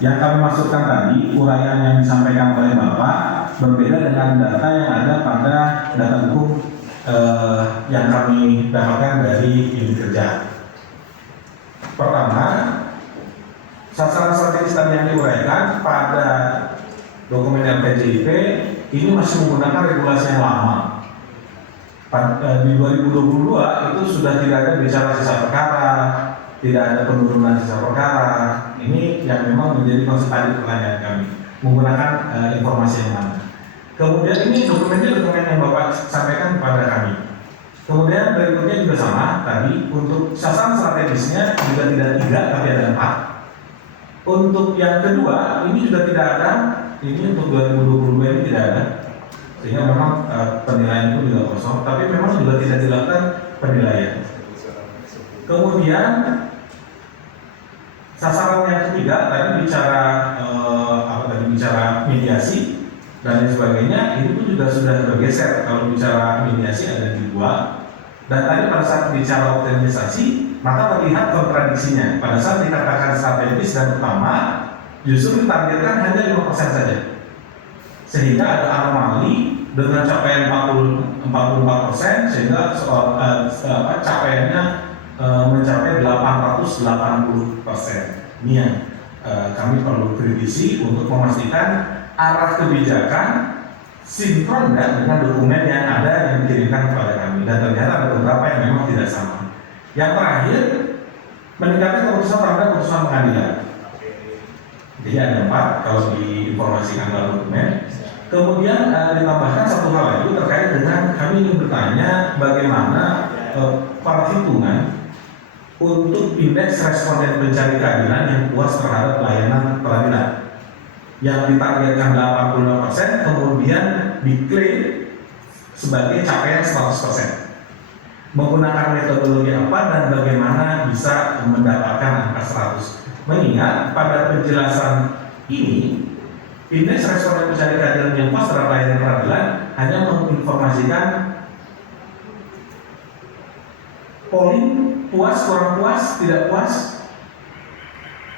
Yang kami maksudkan tadi, uraian yang disampaikan oleh Bapak berbeda dengan data yang ada pada data hukum yang kami dapatkan dari unit kerja. Pertama, sasaran strategis tadi yang diuraikan pada dokumen LPJP ini masih menggunakan regulasi yang lama. Di 2022 itu sudah tidak ada bicara sisa perkara, tidak ada penurunan sisa perkara. Ini yang memang menjadi konsep tadi pertanyaan kami, menggunakan informasi yang mana. Kemudian ini dokumen yang Bapak sampaikan kepada kami. Kemudian berikutnya juga sama tadi, untuk sasaran strategisnya juga tidak 3 tapi ada 4. Untuk yang kedua ini juga tidak ada, ini untuk 2022 ini tidak ada. Sehingga memang penilaian itu juga kosong, tapi memang juga tidak dilakukan penilaian. Kemudian sasaran yang ketiga tadi bicara mediasi dan lain sebagainya, ini pun juga sudah bergeser. Kalau bicara mediasi ada di 2, dan tadi pada saat bicara optimalisasi maka terlihat kontradiksinya. Pada saat dikatakan strategis dan utama, justru ditargetkan hanya 5% saja, sehingga ada anomali dengan capaian 44%, sehingga capaiannya mencapai 880%. Ini yang kami perlu kritisi untuk memastikan arah kebijakan sinkron dengan dokumen yang ada yang dikirimkan kepada kami, dan ternyata ada beberapa yang memang tidak sama. Yang terakhir, meningkatkan keputusan terhadap keputusan pengadilan. Jadi ada 4 kalau diinformasikan dalam dokumen. Kemudian ditambahkan satu hal lagi terkait dengan kami ingin bertanya bagaimana perhitungan untuk indeks responden pencari keadilan yang puas terhadap layanan peradilan yang ditargetkan 85%, kemudian diklaim sebagai capaian 100%. Menggunakan metodologi apa dan bagaimana bisa mendapatkan angka 100? Mengingat pada penjelasan ini, indeks responden pencari keadilan yang puas terhadap layanan peradilan hanya menginformasikan polling puas, kurang puas, tidak puas.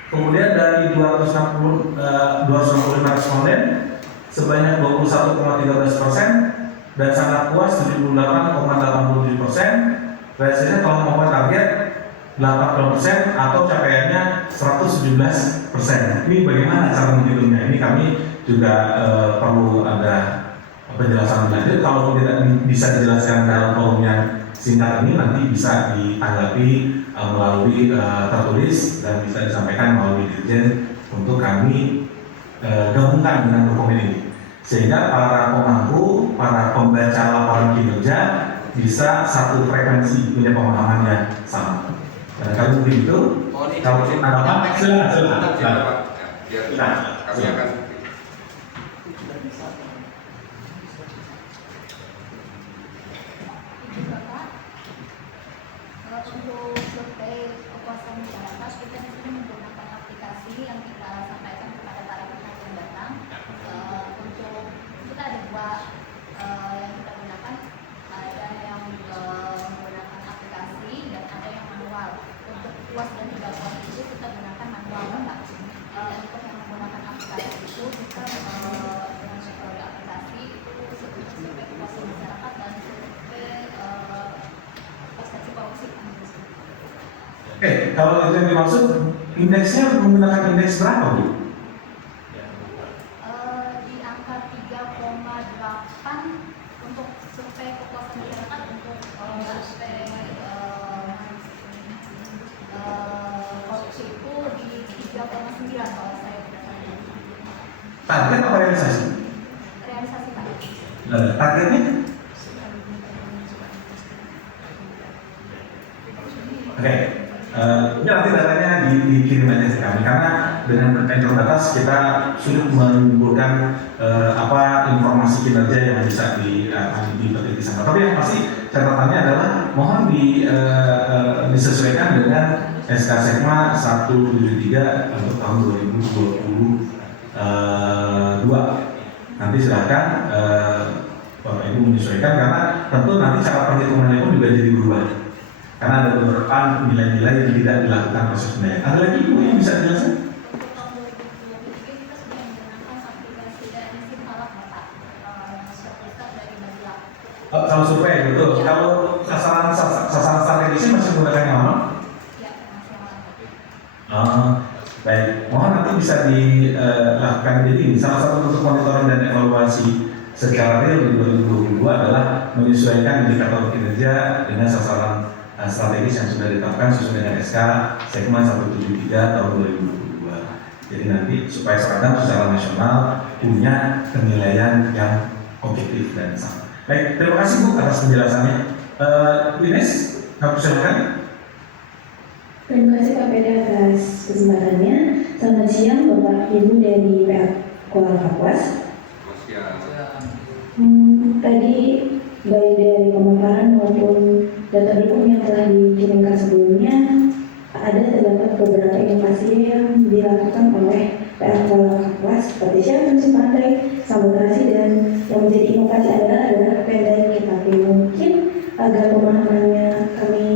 Kemudian dari 265 responden sebanyak 21,13% dan sangat puas 78,87%. Rasanya kalau mau target 80% atau capaiannya 117%. Ini bagaimana cara menghitungnya? Ini kami juga perlu ada penjelasan lanjut. Kalau tidak bisa dijelaskan dalam kolom yang singkat ini, nanti bisa ditanggapi melalui tertulis dan bisa disampaikan melalui dirjen untuk kami gabungkan dengan dokumen ini, sehingga para pemangku, para pembaca laporan kinerja bisa satu frekuensi, punya pemahaman yang sama. Dan kalau begitu, kalau ada silakan. Kami akan untuk survei kalau itu yang dimaksud, indeksnya menggunakan indeks berapa, Bu? Di angka 3,8 untuk survei kepuasan masyarakat untuk survei korupsi itu di 3,9 kalau saya tidak salah. Target apa realisasi? Realisasi Pak. Targetnya? Oke, ini nanti datanya dikirim aja ke kami karena dengan data yang terbatas kita sulit menimbulkan apa informasi kinerja yang bisa dipetik di sana. Tapi yang pasti catatannya adalah mohon disesuaikan dengan SK Sekma 173 untuk tahun 2022. Nanti silakan Bapak Ibu menyesuaikan karena tentu nanti cara perhitungannya pun juga jadi berubah. Karena ada beberapa nilai-nilai yang tidak dilakukan proses penilaian. Ada lagi Bu yang bisa dijelaskan? Untuk tahun 2023 kita sudah menggunakan aplikasi dan SIM Halak Bapak, survei dari Basilak. Kalau survei betul. Kalau sasaran strategisnya masih menggunakan yang mana? Ya, masih Baik, mohon nanti bisa dilakukan jadi ini. Salah satu bentuk monitoring dan evaluasi secara real di 2022 adalah menyesuaikan indikator kinerja dengan sasaran strategis yang sudah ditetapkan sesuai dengan SK Sekma 173 tahun 2022. Jadi nanti supaya seragam secara nasional punya penilaian yang objektif dan sama. Baik, terima kasih Bu atas penjelasannya. Ines, kamu silakan. Terima kasih Pak Peda atas kesempatannya. Selamat siang Bapak Ibu dari PA Kuala Kapuas. Tadi baik dari pemaparan maupun data dukung yang telah dikirimkan sebelumnya, terdapat beberapa inovasi yang dilakukan oleh PA Kuala Kapuas seperti shelter pantai, sabotasi, dan yang menjadi inovasi adalah pendai KTP. Mungkin agar pemahamannya kami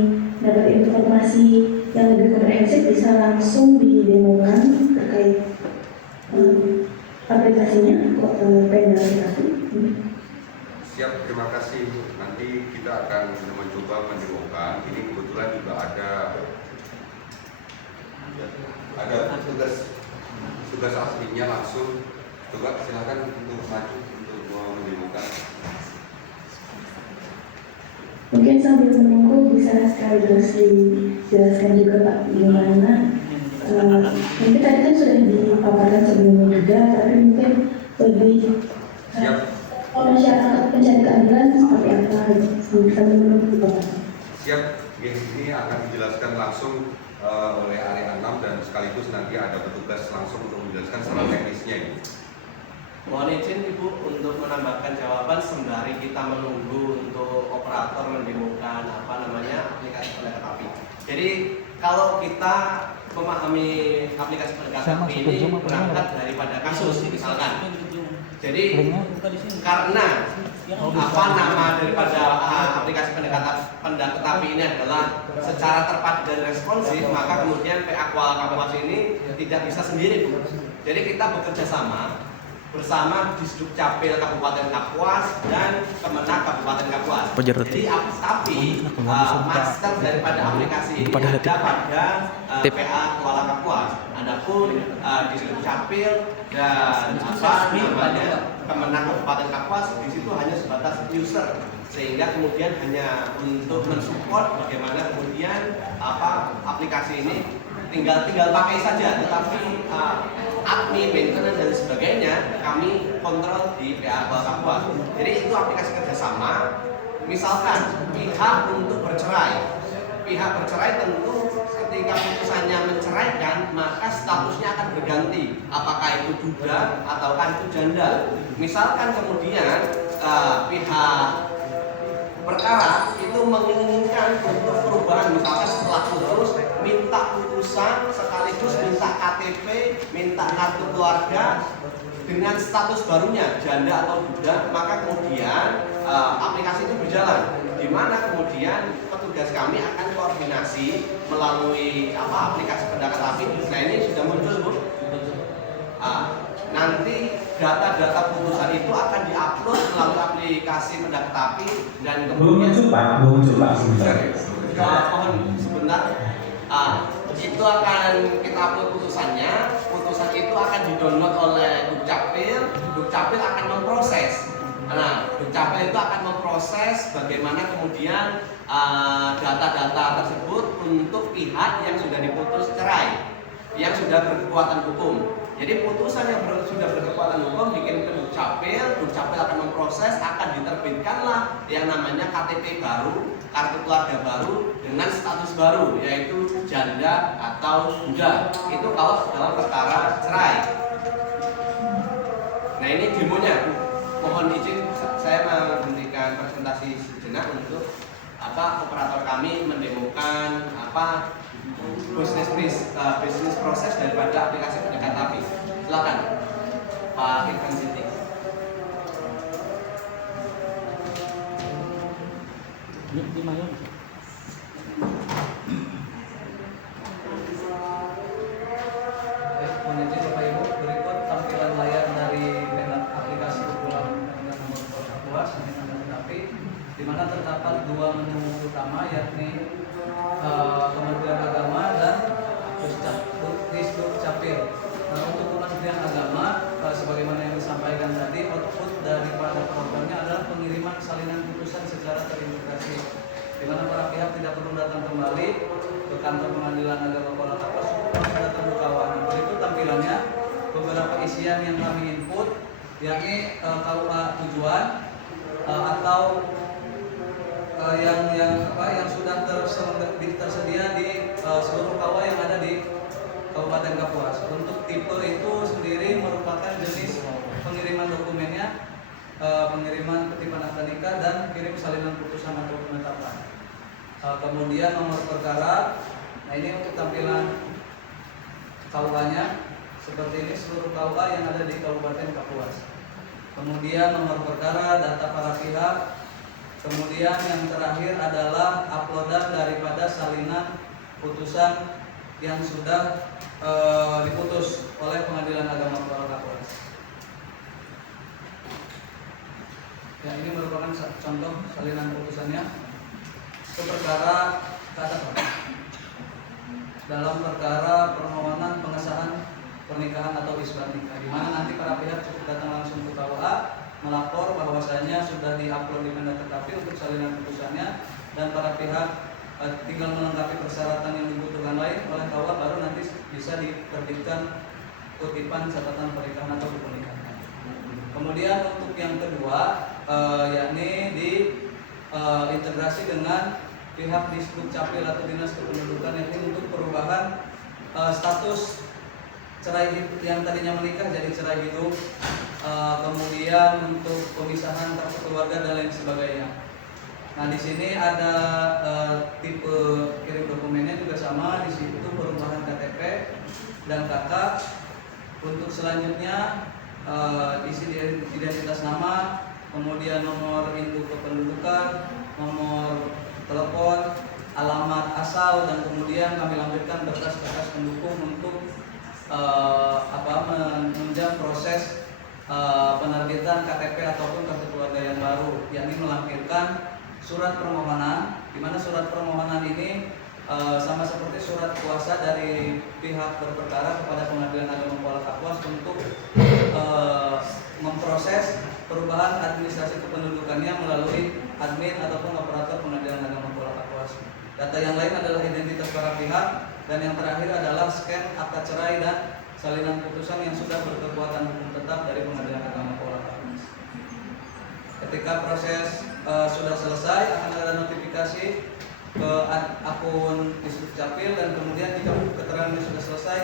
dapat informasi yang lebih komprehensif bisa langsung didemokan terkait aplikasinya pendai KTP. Siap, terima kasih. Nanti kita akan mencoba mendemokan. Ini kebetulan juga ada tugas aslinya langsung. Coba silakan untuk maju untuk mendemokan. Mungkin sambil menunggu bisa sekaligus dijelaskan juga Pak gimana. Mungkin tadi kan sudah dipaparkan sebelumnya juga, tapi mungkin lebih masyarakat pencari keadilan seperti apa sambil menunggu Pak. Siap, ini akan dijelaskan langsung oleh Ari Anam dan sekaligus nanti ada petugas langsung untuk menjelaskan secara teknisnya ini. Mohon izin Ibu untuk menambahkan jawaban sembari kita menunggu untuk operator mendemokan aplikasi pendekat api. Jadi kalau kita memahami aplikasi pendekat api ini berangkat daripada kasus misalkan. Jadi karena nama daripada aplikasi pendekat api ini adalah secara terpadu dan responsif, maka kemudian PA Kuala Kapuas ini tidak bisa sendiri Bu. Jadi kita bekerja sama bersama Disduk Capil Kabupaten Kapuas dan Kemenak Kabupaten Kapuas. Jadi tapi master daripada aplikasi ini ada pada PA Kuala Kapuas. Adapun Disduk Capil dan Kemenak Kabupaten Kapuas di situ hanya sebatas user, sehingga kemudian hanya untuk mensupport bagaimana kemudian aplikasi ini tinggal pakai saja, tetapi admin, maintenance dan sebagainya kami kontrol di PA Kuala Kapuas. Jadi itu aplikasi kerjasama. Misalkan pihak untuk bercerai, tentu ketika putusannya menceraikan maka statusnya akan berganti, apakah itu duda ataukah itu janda. Misalkan kemudian pihak perkara itu menginginkan untuk perubahan, misalkan setelah putus minta putusan sekaligus minta KTP, minta kartu keluarga dengan status barunya janda atau duda, maka kemudian aplikasi itu berjalan, di mana kemudian petugas kami akan koordinasi melalui aplikasi pendekat api. Nah ini sudah muncul Bu. Nanti data-data putusan itu akan diupload melalui aplikasi pendekat api dan kemudian belum muncul Pak sebentar. Mohon sebentar. itu akan kita upload putusannya. Putusan itu akan di-download oleh Dukcapil. Dukcapil akan memproses. Nah, Dukcapil itu akan memproses bagaimana kemudian data-data tersebut untuk pihak yang sudah diputus cerai, yang sudah berkekuatan hukum. Jadi putusan yang sudah berkekuatan hukum dikirim ke Dukcapil, Dukcapil akan memproses, akan diterbitkanlah yang namanya KTP baru, kartu keluarga baru dengan status baru, yaitu janda atau duda. Itu kalau dalam perkara cerai. Nah, ini demonya. Mohon izin saya menghentikan presentasi sejenak untuk operator kami mendemokan bisnis proses daripada aplikasi pendekat api. Silakan Pak Irfan Siti. Di mana? Mohon izin Bapak Ibu, berikut tampilan layar dari aplikasi kumpulan nomor Kapuas tapi di mana terdapat dua menu utama, yakni Kementerian Agama dan Dukcapil. Nah, untuk Kementerian Agama, sebagaimana yang disampaikan tadi, output daripada programnya adalah pengiriman salinan putusan secara terintegrasi, di mana para pihak tidak perlu datang kembali ke kantor Pengadilan Agama Kuala Kapuas untuk datang berkawan. Berikut tampilannya beberapa isian yang kami input, yakni KUA tujuan atau yang sudah tersedia di seluruh KUA yang ada di Kabupaten Kapuas. Untuk tipe itu sendiri merupakan jenis pengiriman dokumennya, pengiriman kutipan akta nikah dan kirim salinan putusan atau penetapan. Kemudian nomor perkara. Nah, ini untuk tampilan KUA-nya seperti ini, seluruh KUA yang ada di Kabupaten Kapuas. Kemudian nomor perkara, data para pihak. Kemudian yang terakhir adalah uploadan daripada salinan putusan yang sudah diputus oleh Pengadilan Agama Kuala Kapuas. Ya, ini merupakan contoh salinan putusannya. Itu perkara dalam perkara permohonan pengesahan pernikahan atau isbat nikah, di mana nanti para pihak cukup datang langsung ke KUA melapor bahwasanya sudah diupload di Pendaftar untuk salinan putusannya, dan para pihak tinggal melengkapi persyaratan yang dibutuhkan lain oleh KUA, baru nanti bisa diterbitkan kutipan catatan pernikahan atau pernikahan. Kemudian untuk yang kedua, yakni di integrasi dengan pihak di Dukcapil atau Dinas Kependudukan, yakni untuk perubahan status cerai yang tadinya menikah jadi cerai hidup, kemudian untuk pemisahan kartu keluarga dan lain sebagainya. Nah, di sini ada tipe kirim dokumennya juga sama, di situ perubahan KTP dan KK. Untuk selanjutnya isi identitas nama, kemudian nomor induk kependudukan, nomor telepon, alamat asal, dan kemudian kami lampirkan berkas-berkas pendukung untuk menunjang proses penerbitan KTP ataupun kartu keluarga yang baru, yakni melampirkan surat permohonan, di mana surat permohonan ini sama seperti surat kuasa dari pihak berperkara kepada Pengadilan Agama Kuala Kapuas untuk memproses perubahan administrasi kependudukannya melalui admin ataupun operator Pengadilan Agama Kuala Kapuas. Data yang lain adalah identitas para pihak, dan yang terakhir adalah scan akta cerai dan salinan putusan yang sudah berkekuatan hukum tetap dari Pengadilan Agama Kuala Kapuas. Ketika proses sudah selesai, akan ada notifikasi ke akun Dukcapil, dan kemudian jika keterangannya sudah selesai,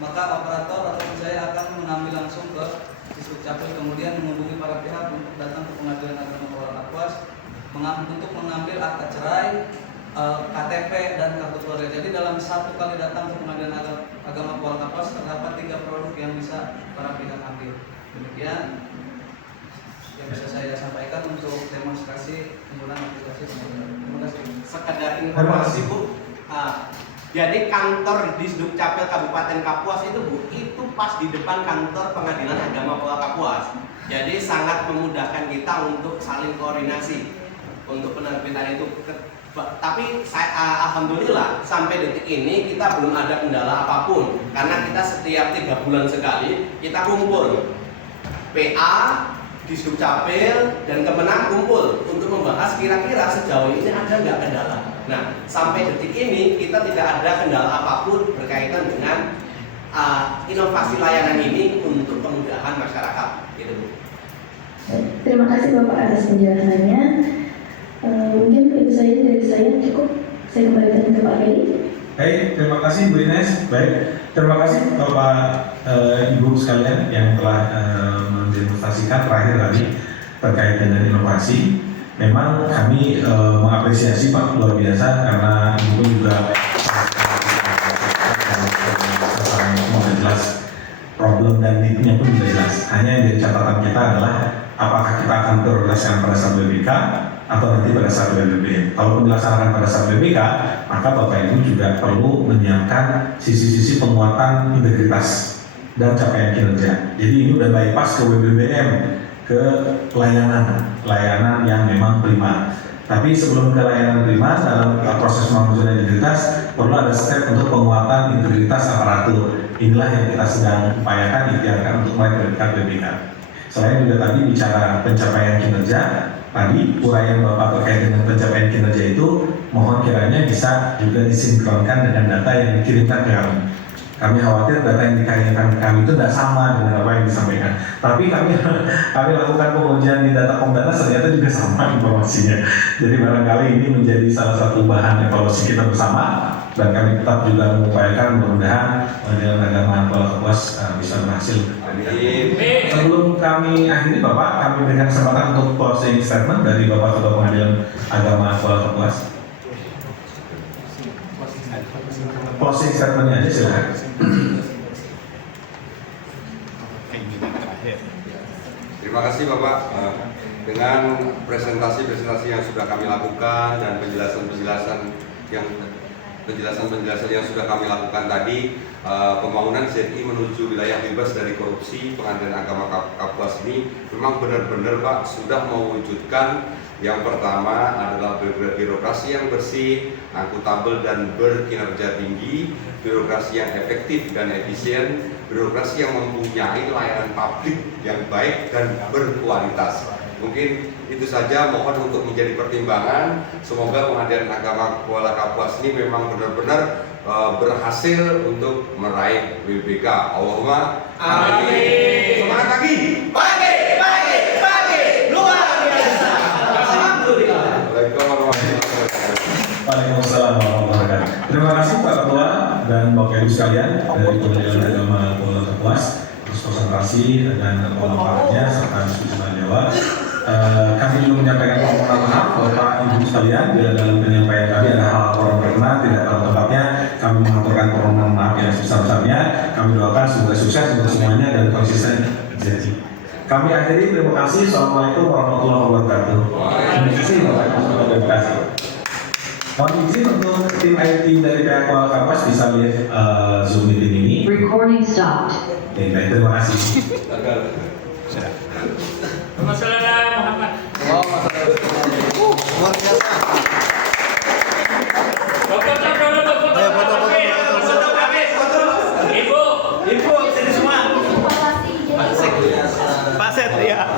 maka operator atau saya akan mengambil langsung ke Dukcapil, kemudian menghubungi para pihak untuk datang ke Pengadilan Agama Kuala Kapuas untuk mengambil akta cerai, KTP dan kartu keluarga. Jadi dalam satu kali datang ke Pengadilan Agama Kuala Kapuas terdapat 3 produk yang bisa para pihak ambil. Demikian yang bisa saya sampaikan untuk demonstrasi penggunaan aplikasi. Terima kasih. Sekedar informasi Bu, jadi kantor di Dukcapil Kabupaten Kapuas itu Bu, itu pas di depan kantor Pengadilan Agama Kuala Kapuas. Jadi sangat memudahkan kita untuk saling koordinasi untuk penerbitan itu. Tapi alhamdulillah sampai detik ini kita belum ada kendala apapun karena kita setiap 3 bulan sekali kita kumpul PA, Disdukcapil dan Kemenang kumpul untuk membahas kira-kira sejauh ini ada nggak kendala. Nah sampai detik ini kita tidak ada kendala apapun berkaitan dengan inovasi layanan ini untuk kemudahan masyarakat. Gitu. Terima kasih Bapak atas penjelasannya. Mungkin itu saja dari saya, cukup. Saya kembalikan ke Pak Heri. Baik, terima kasih Bu Ines. Baik, terima kasih Bapak Ibu sekalian yang telah mendemonstrasikan terakhir tadi terkait dengan inovasi. Memang kami mengapresiasi Pak luar biasa karena Ibu juga sudah jelas problem dan need-nya pun sudah jelas. Hanya yang jadi catatan kita adalah apakah kita akan prioritaskan pada saat BBK atau nanti pada saat BBM. Kalau dilaksanakan pada saat BBK, maka Bapak Ibu juga perlu menyiapkan sisi-sisi penguatan integritas dan capaian kinerja. Jadi ini udah bypass ke BBM, ke layanan yang memang prima. Tapi sebelum ke layanan prima, dalam proses pembangunan integritas perlu ada step untuk penguatan integritas aparatur. Inilah yang kita sedang upayakan ikhtiarkan untuk melakukan BBK. Selain juga tadi bicara pencapaian kinerja, tadi uraian Bapak terkait dengan pencapaian kinerja itu mohon kiranya bisa juga disinkronkan dengan data yang dikirimkan ke kami. Kami khawatir data yang dikirimkan ke kami itu tidak sama dengan apa yang disampaikan. Tapi kami lakukan pengujian di data Komdanas ternyata juga sama informasinya. Jadi barangkali ini menjadi salah satu bahan evaluasi kita bersama dan kami tetap juga mengupayakan mudah-mudahan Pengadilan Agama Kuala Kapuas bisa berhasil. Sebelum kami akhiri Bapak, kami berikan kesempatan untuk closing statement dari Bapak Ketua Pengadilan Agama Kuala Kapuas. Closing statementnya aja silakan. Terima kasih Bapak. Dengan presentasi-presentasi yang sudah kami lakukan dan penjelasan-penjelasan yang sudah kami lakukan tadi, pembangunan ZI menuju wilayah bebas dari korupsi Pengadilan Agama Kapuas ini memang benar-benar Pak sudah mewujudkan yang pertama adalah birokrasi yang bersih, akuntabel dan berkinerja tinggi, birokrasi yang efektif dan efisien, birokrasi yang mempunyai layanan publik yang baik dan berkualitas. Mungkin itu saja, mohon untuk menjadi pertimbangan. Semoga Pengadilan Agama Kuala Kapuas ini memang benar-benar berhasil untuk meraih WBK. Allahumma amin. Semangat pagi. Pagi. Luar biasa. Alhamdulillah. Waalaikumsalam warahmatullahi wabarakatuh. Terima kasih Pak Ketua dan Bapak Ibu sekalian dari Pengadilan Agama Kuala Kapuas atas konsentrasi dan pemaparannya serta diskusi jawab. Kami juga menyampaikan permohonan maaf Bapak Ibu sekalian bila dalam penyampaian kami ada hal kurang berkenan tidak pada tempatnya. Kami mengaturkan permohonan maaf yang sebesar-besarnya. Kami doakan semoga sukses untuk semuanya dan konsisten jadi. Kami akhiri, terima kasih. Assalamualaikum warahmatullahi wabarakatuh. Terima kasih Bapak Ibu. Terima kasih. Mohon izin untuk tim IT dari pihak Kuala Kapuas bisa lihat Zoom meeting ini. Recording stopped. Baik, terima kasih. Wassalamualaikum Muhammad. Luar biasa. Ibu sini semua. Evaluasi jadi Pak Set ya.